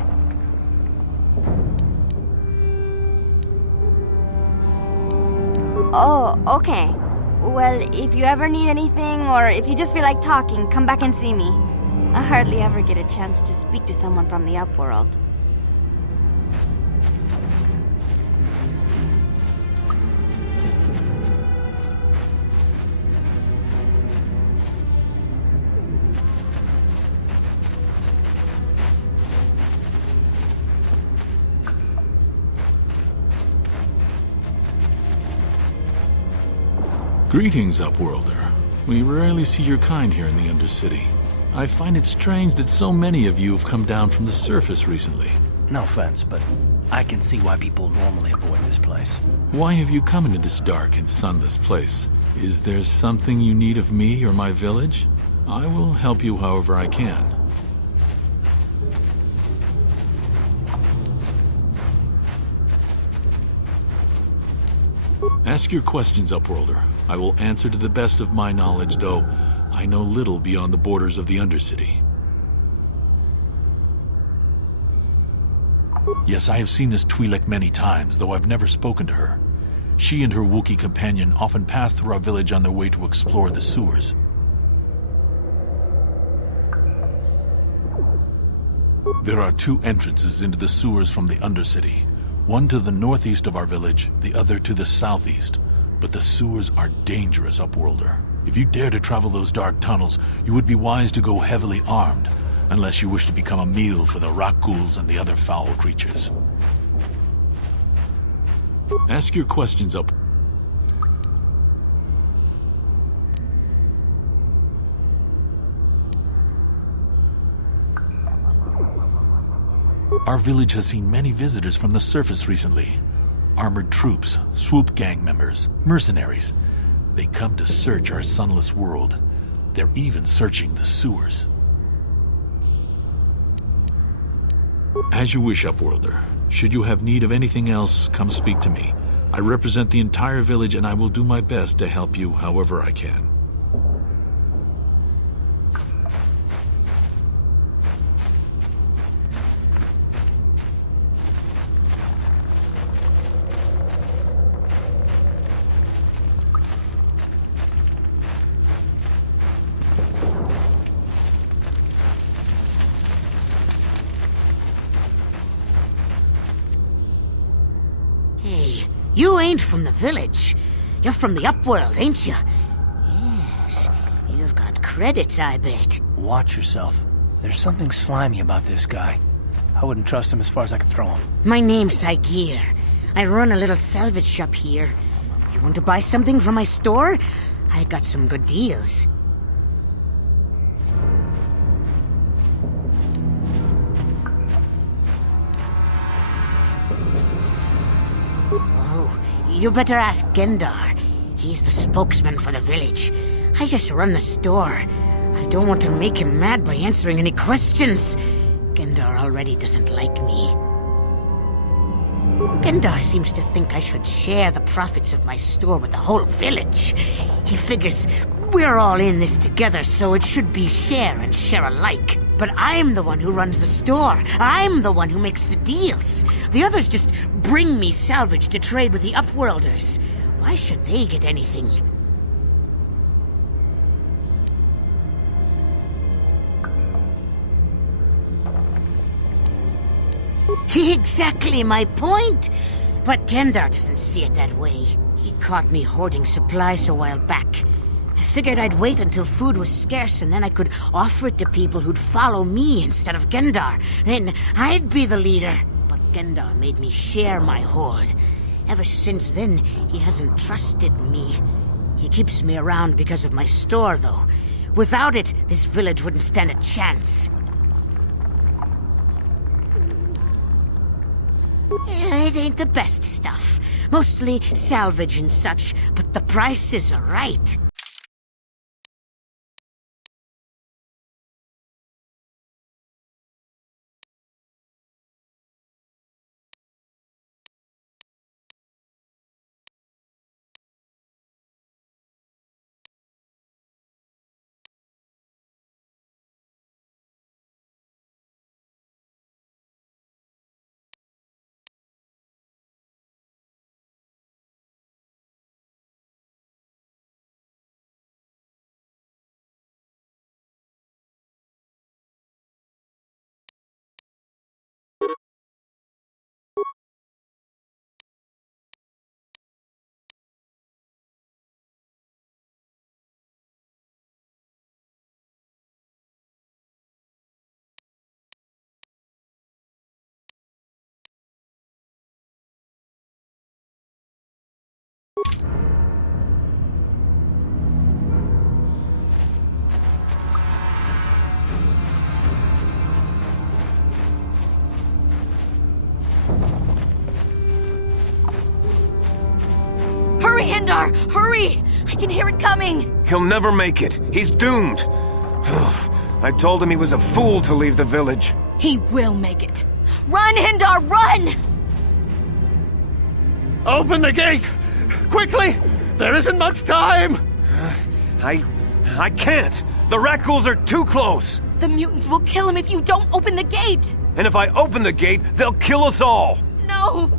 Oh, okay. Well, if you ever need anything, or if you just feel like talking, come back and see me. I hardly ever get a chance to speak to someone from the upworld. Greetings, Upworlder. We rarely see your kind here in the Undercity. I find it strange that so many of you have come down from the surface recently. No offense, but I can see why people normally avoid this place. Why have you come into this dark and sunless place? Is there something you need of me or my village? I will help you however I can. Ask your questions, Upworlder. I will answer to the best of my knowledge, though I know little beyond the borders of the Undercity. Yes, I have seen this Twi'lek many times, though I've never spoken to her. She and her Wookiee companion often pass through our village on their way to explore the sewers. There are two entrances into the sewers from the Undercity. One to the northeast of our village, the other to the southeast. But the sewers are dangerous, Upworlder. If you dare to travel those dark tunnels, you would be wise to go heavily armed, unless you wish to become a meal for the rock ghouls and the other foul creatures. Ask your questions, Up. Our village has seen many visitors from the surface recently. Armored troops, swoop gang members, mercenaries. They come to search our sunless world. They're even searching the sewers. As you wish, Upworlder. Should you have need of anything else, come speak to me. I represent the entire village and I will do my best to help you however I can. Hey, you ain't from the village. You're from the Upworld, ain't you? Yes, you've got credits, I bet. Watch yourself. There's something slimy about this guy. I wouldn't trust him as far as I could throw him. My name's Saigir. I run a little salvage shop here. You want to buy something from my store? I got some good deals. Oh, you better ask Gendar. He's the spokesman for the village. I just run the store. I don't want to make him mad by answering any questions. Gendar already doesn't like me. Gendar seems to think I should share the profits of my store with the whole village. He figures we're all in this together, so it should be share and share alike. But I'm the one who runs the store. I'm the one who makes the deals. The others just bring me salvage to trade with the Upworlders. Why should they get anything? Exactly my point! But Gendar doesn't see it that way. He caught me hoarding supplies a while back. I figured I'd wait until food was scarce and then I could offer it to people who'd follow me instead of Gendar. Then I'd be the leader. But Gendar made me share my hoard. Ever since then, he hasn't trusted me. He keeps me around because of my store, though. Without it, this village wouldn't stand a chance. It ain't the best stuff. Mostly salvage and such, but the prices are right. Hindar! Hurry! I can hear it coming! He'll never make it. He's doomed. I told him he was a fool to leave the village. He will make it. Run, Hindar, run! Open the gate! Quickly! There isn't much time! I can't! The Rakghouls are too close! The mutants will kill him if you don't open the gate! And if I open the gate, they'll kill us all! No!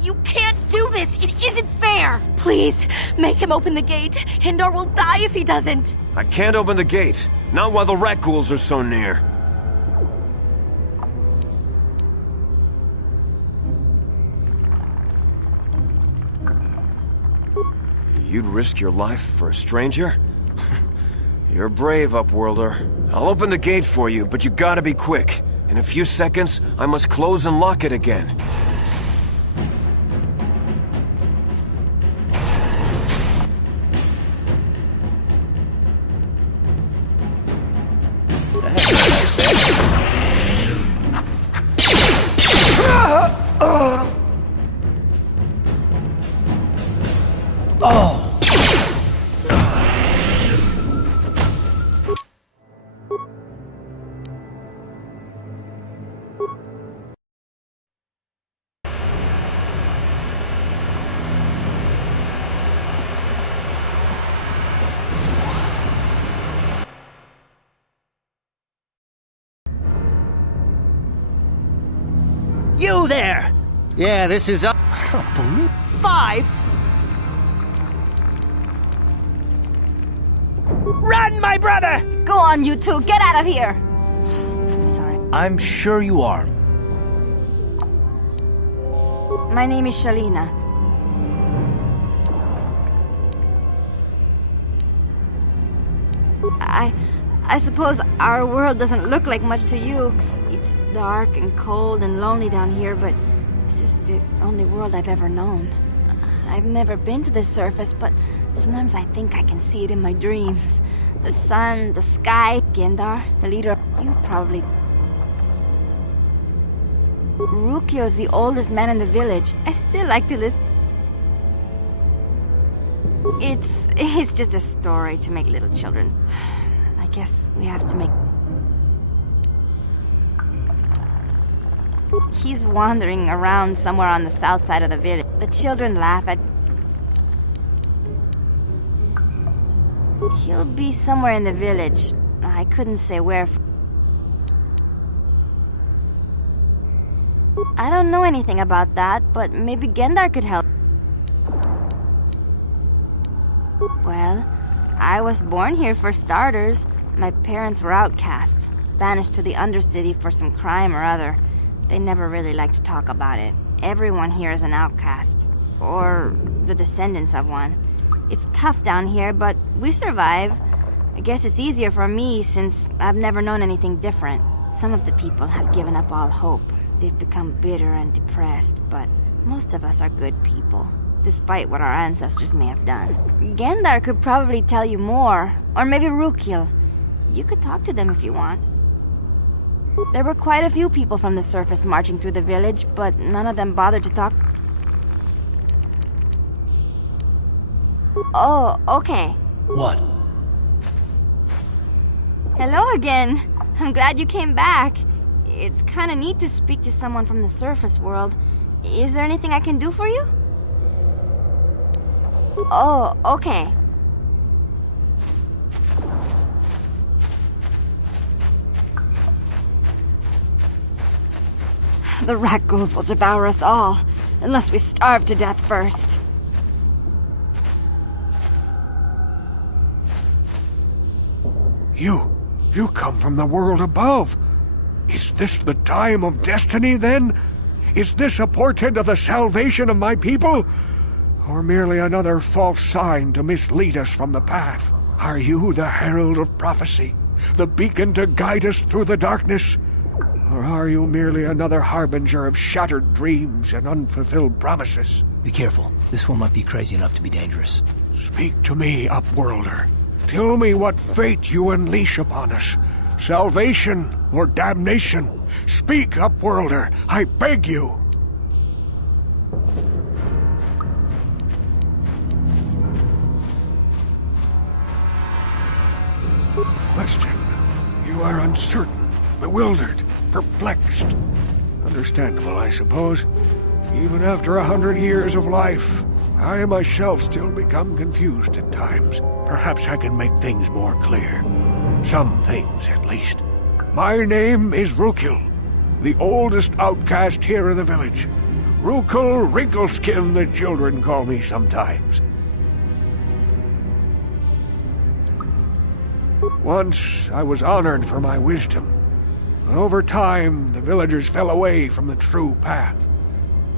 You can't do this! It isn't fair! Please, make him open the gate! Hindar will die if he doesn't! I can't open the gate. Not while the Rakghouls are so near. You'd risk your life for a stranger? You're brave, Upworlder. I'll open the gate for you, but you gotta be quick. In a few seconds, I must close and lock it again. You there! Yeah, this is up. 5! Run, my brother! Go on, you two. Get out of here. I'm sure you are. My name is Shalina. I suppose our world doesn't look like much to you. It's dark and cold and lonely down here, but this is the only world I've ever known. I've never been to the surface, but sometimes I think I can see it in my dreams. The sun, the sky, Gendar, the leader. You probably... Rukio's the oldest man in the village. I still like to listen. It's just a story to make little children. I guess we have to make... He's wandering around somewhere on the south side of the village. The children laugh at... He'll be somewhere in the village. I couldn't say where. I don't know anything about that, but maybe Gendar could help. Well, I was born here for starters. My parents were outcasts, banished to the Undercity for some crime or other. They never really liked to talk about it. Everyone here is an outcast, or the descendants of one. It's tough down here, but we survive. I guess it's easier for me since I've never known anything different. Some of the people have given up all hope. They've become bitter and depressed, but most of us are good people, despite what our ancestors may have done. Gendar could probably tell you more, or maybe Rukil. You could talk to them if you want. There were quite a few people from the surface marching through the village, but none of them bothered to talk. Oh, okay. What? Hello again. I'm glad you came back. It's kind of neat to speak to someone from the surface world. Is there anything I can do for you? Oh, okay. The Rakghouls will devour us all, unless we starve to death first. You come from the world above. Is this the time of destiny, then? Is this a portent of the salvation of my people? Or merely another false sign to mislead us from the path? Are you the herald of prophecy, the beacon to guide us through the darkness? Or are you merely another harbinger of shattered dreams and unfulfilled promises? Be careful. This one might be crazy enough to be dangerous. Speak to me, Upworlder. Tell me what fate you unleash upon us. Salvation or damnation? Speak, Upworlder, I beg you. Question. You are uncertain, bewildered, perplexed. Understandable, I suppose. Even after 100 years of life, I myself still become confused at times. Perhaps I can make things more clear. Some things, at least. My name is Rukil, the oldest outcast here in the village. Rukil Wrinkleskin, the children call me sometimes. Once, I was honored for my wisdom. But over time, the villagers fell away from the true path.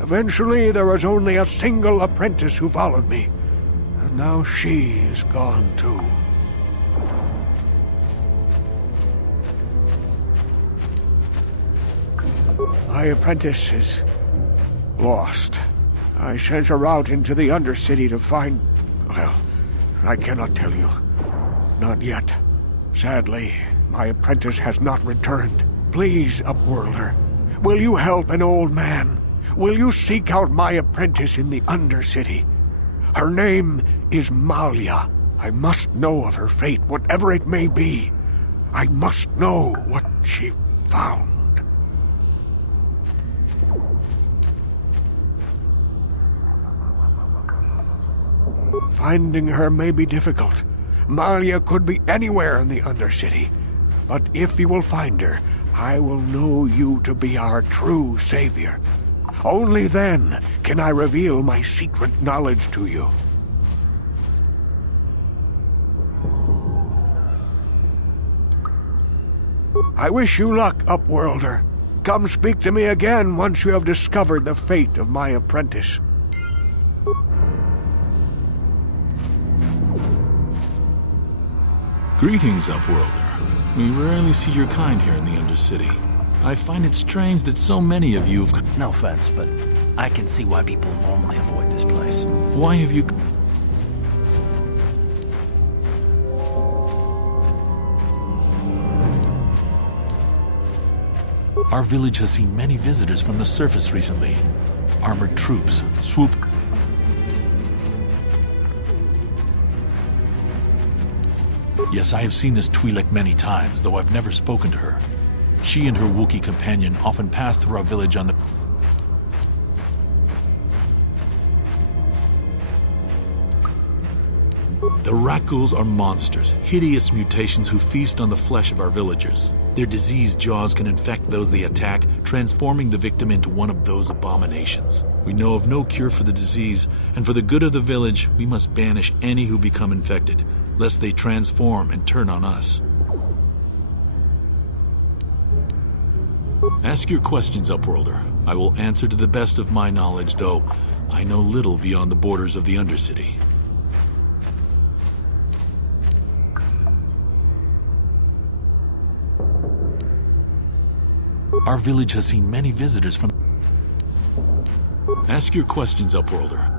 Eventually, there was only a single apprentice who followed me. And now she is gone too. My apprentice is lost. I sent her out into the Undercity to find... well, I cannot tell you. Not yet. Sadly, my apprentice has not returned. Please, Upworlder, will you help an old man? Will you seek out my apprentice in the Undercity? Her name is Malia. I must know of her fate, whatever it may be. I must know what she found. Finding her may be difficult. Malia could be anywhere in the Undercity. But if you will find her, I will know you to be our true savior. Only then can I reveal my secret knowledge to you. I wish you luck, Upworlder. Come speak to me again once you have discovered the fate of my apprentice. Greetings, Upworlder. We rarely see your kind here in the Undercity. I find it strange that so many of you have... No offense, but I can see why people normally avoid this place. Why have you... Our village has seen many visitors from the surface recently. Armored troops, swoop... Yes, I have seen this Twi'lek many times, though I've never spoken to her. She and her Wookiee companion often pass through our village on the... The Rakghouls are monsters, hideous mutations who feast on the flesh of our villagers. Their diseased jaws can infect those they attack, transforming the victim into one of those abominations. We know of no cure for the disease, and for the good of the village, we must banish any who become infected, lest they transform and turn on us. Ask your questions, Upworlder. I will answer to the best of my knowledge, though I know little beyond the borders of the Undercity. Our village has seen many visitors from... Ask your questions, Upworlder.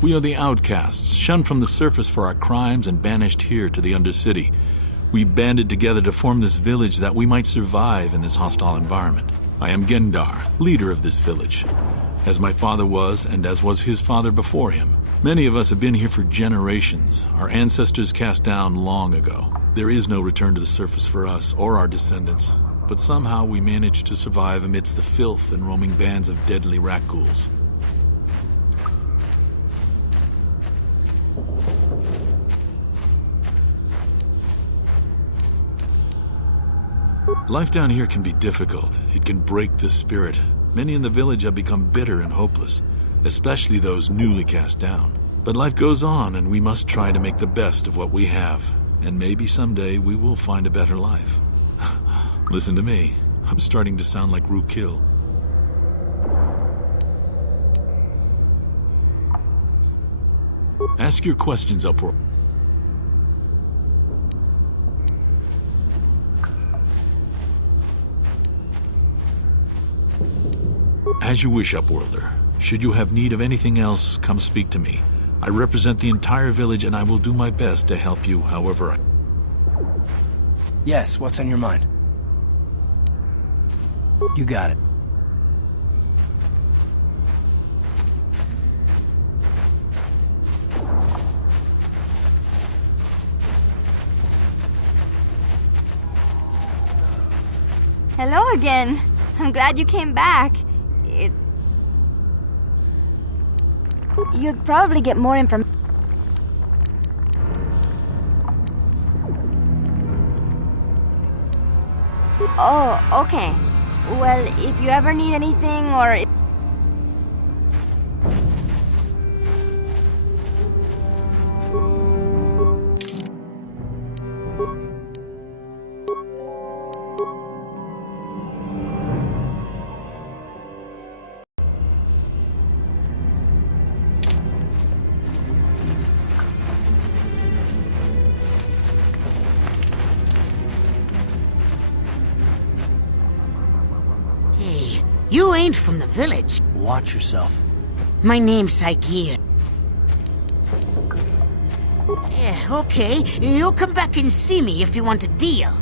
We are the outcasts, shunned from the surface for our crimes and banished here to the Undercity. We banded together to form this village that we might survive in this hostile environment. I am Gendar, leader of this village, as my father was and as was his father before him. Many of us have been here for generations, our ancestors cast down long ago. There is no return to the surface for us or our descendants, but somehow we managed to survive amidst the filth and roaming bands of deadly Rakghouls. Life down here can be difficult. It can break the spirit. Many in the village have become bitter and hopeless, especially those newly cast down. But life goes on, and we must try to make the best of what we have. And maybe someday we will find a better life. Listen to me. I'm starting to sound like Rukil. Ask your questions, Upworld. As you wish, Upworlder. Should you have need of anything else, come speak to me. I represent the entire village, and I will do my best to help you however I... Yes, what's on your mind? You got it. Hello again. I'm glad you came back. You'd probably get more information. Oh, okay. Well, if you ever need anything or... Hey, you ain't from the village. Watch yourself. My name's Saigir. Yeah, okay. You'll come back and see me if you want a deal.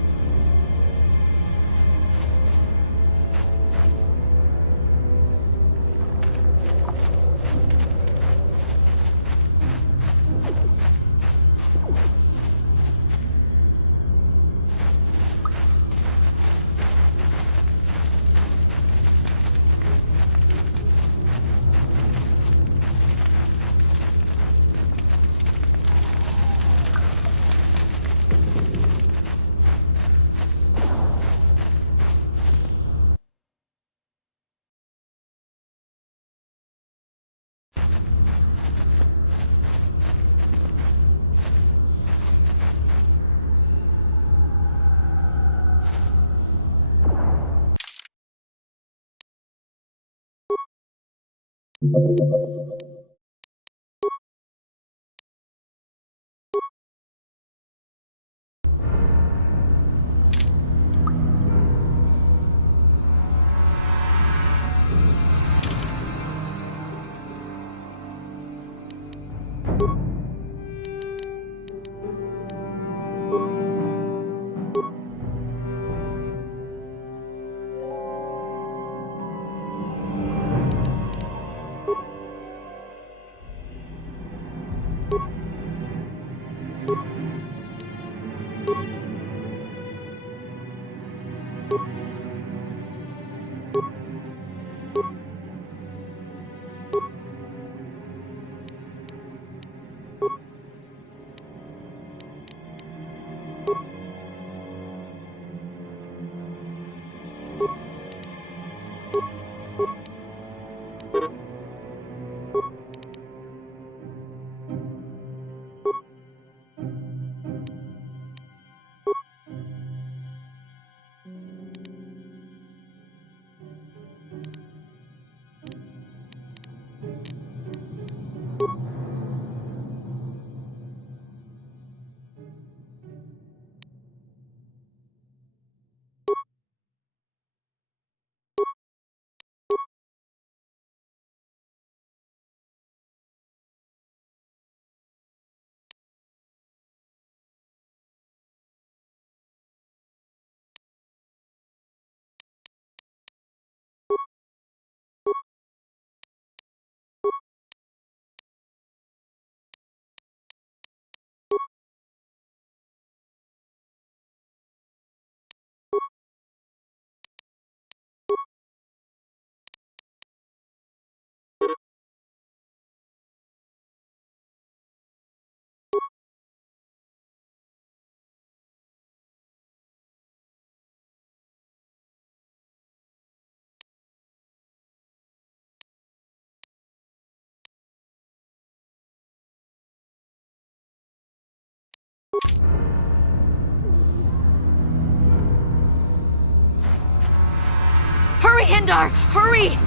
Hurry, Hindar! Hurry!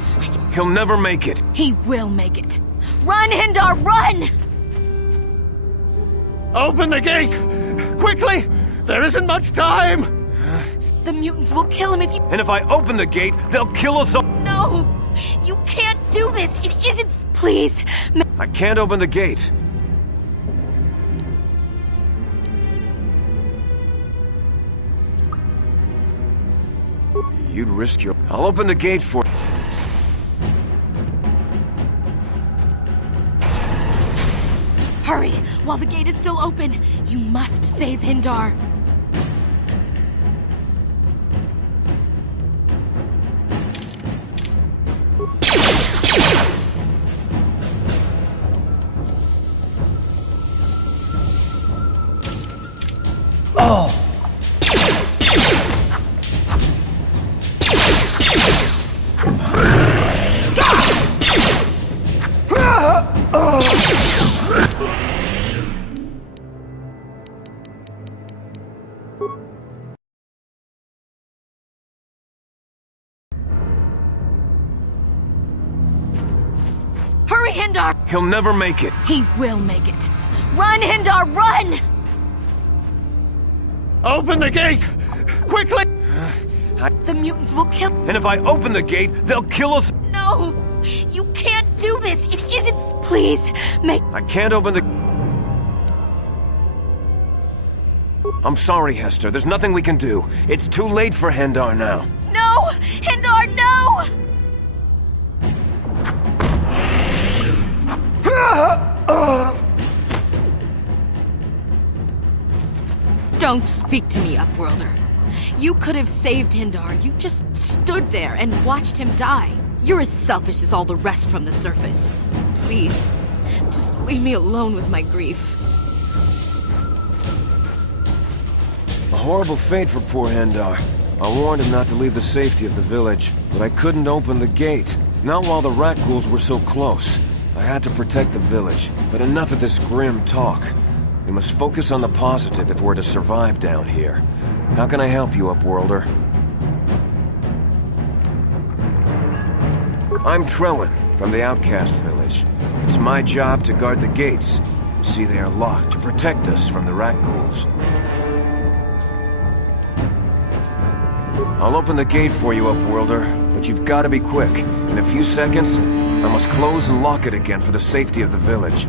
He'll never make it. He will make it. Run, Hindar, run! Open the gate! Quickly! There isn't much time! The mutants will kill him if you... And if I open the gate, they'll kill us all. No! You can't do this! It isn't... Please! I can't open the gate. You'd risk your... I'll open the gate for... Hurry! While the gate is still open, you must save Hindar. Hurry, Hindar! He'll never make it. He will make it. Run, Hindar, run! Open the gate! Quickly! The mutants will kill... And if I open the gate, they'll kill us. No! You can't do this! It isn't... Please, make... I can't open the... I'm sorry, Hester. There's nothing we can do. It's too late for Hendar now. No! Hindar, no! Don't speak to me, Upworlder. You could have saved Hindar. You just stood there and watched him die. You're as selfish as all the rest from the surface. Please, just leave me alone with my grief. A horrible fate for poor Hendar. I warned him not to leave the safety of the village, but I couldn't open the gate. Not while the rat ghouls were so close. I had to protect the village, but enough of this grim talk. We must focus on the positive if we're to survive down here. How can I help you, Upworlder? I'm Trellin, from the Outcast Village. It's my job to guard the gates. See, they are locked to protect us from the rat ghouls. I'll open the gate for you, Upworlder, but you've got to be quick. In a few seconds, I must close and lock it again for the safety of the village.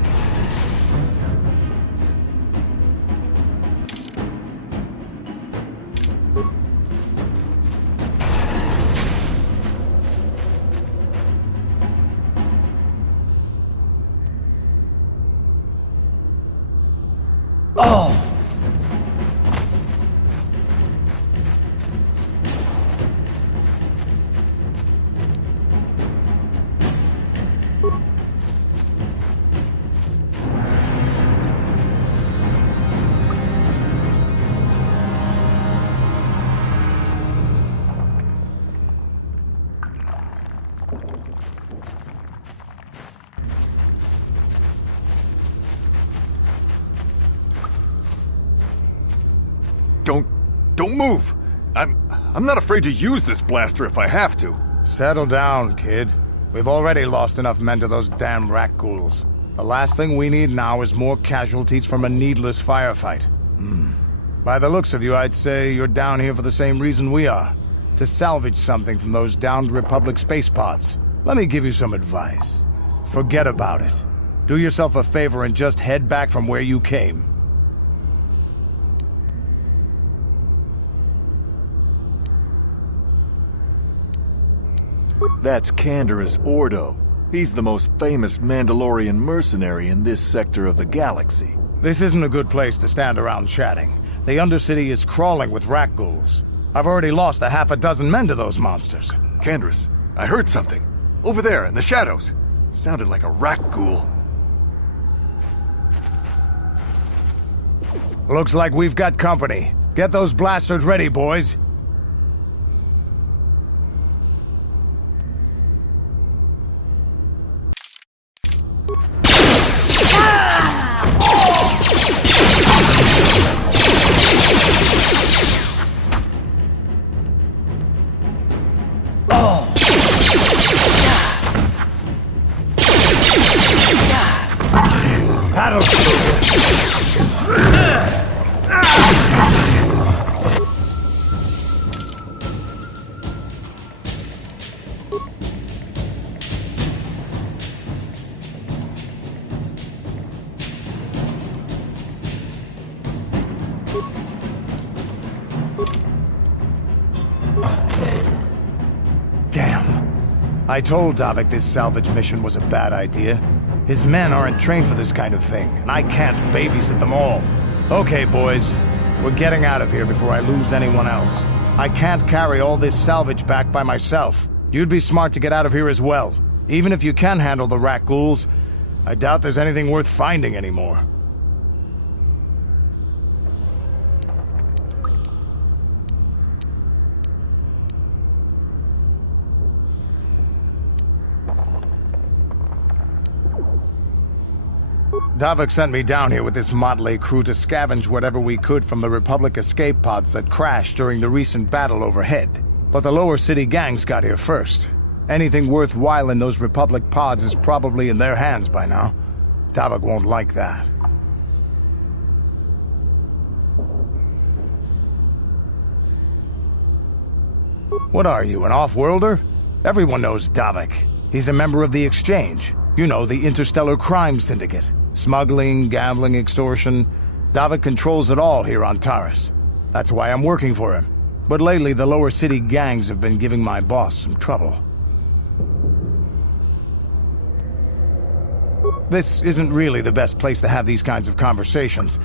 Oh! Don't move! I'm not afraid to use this blaster if I have to. Settle down, kid. We've already lost enough men to those damn rat ghouls. The last thing we need now is more casualties from a needless firefight. By the looks of you, I'd say you're down here for the same reason we are. To salvage something from those downed Republic space pods. Let me give you some advice. Forget about it. Do yourself a favor and just head back from where you came. That's Canderous Ordo. He's the most famous Mandalorian mercenary in this sector of the galaxy. This isn't a good place to stand around chatting. The Undercity is crawling with rat ghouls. I've already lost a half a dozen men to those monsters. Canderous, I heard something. Over there, in the shadows. Sounded like a rat ghoul. Looks like we've got company. Get those blasters ready, boys. I told Davik this salvage mission was a bad idea. His men aren't trained for this kind of thing, and I can't babysit them all. Okay, boys. We're getting out of here before I lose anyone else. I can't carry all this salvage back by myself. You'd be smart to get out of here as well. Even if you can handle the rat ghouls, I doubt there's anything worth finding anymore. Davik sent me down here with this motley crew to scavenge whatever we could from the Republic escape pods that crashed during the recent battle overhead. But the lower city gangs got here first. Anything worthwhile in those Republic pods is probably in their hands by now. Davik won't like that. What are you, an off-worlder? Everyone knows Davik. He's a member of the Exchange. You know, the interstellar crime syndicate. Smuggling, gambling, extortion. Davik controls it all here on Taris. That's why I'm working for him. But lately, the lower city gangs have been giving my boss some trouble. This isn't really the best place to have these kinds of conversations,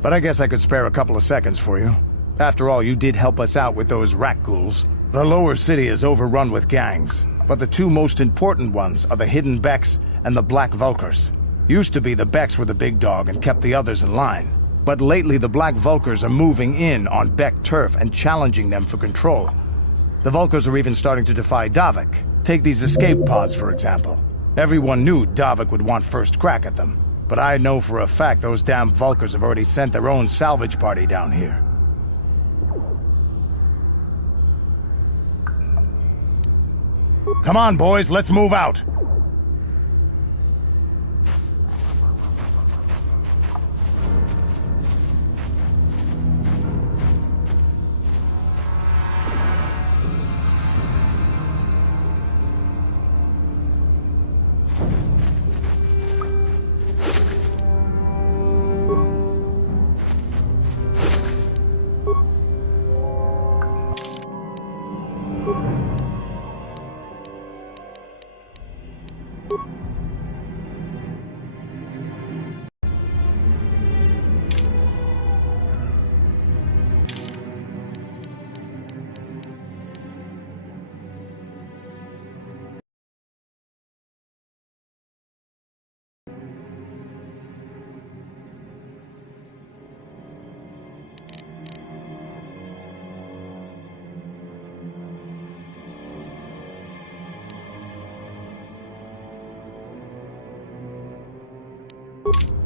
but I guess I could spare a couple of seconds for you. After all, you did help us out with those rat ghouls. The lower city is overrun with gangs, but the two most important ones are the Hidden Becks and the Black Vulkars. Used to be the Becks were the big dog and kept the others in line. But lately the Black Vulkars are moving in on Beck turf and challenging them for control. The Vulkars are even starting to defy Davik. Take these escape pods, for example. Everyone knew Davik would want first crack at them. But I know for a fact those damn Vulkars have already sent their own salvage party down here. Come on, boys, let's move out! You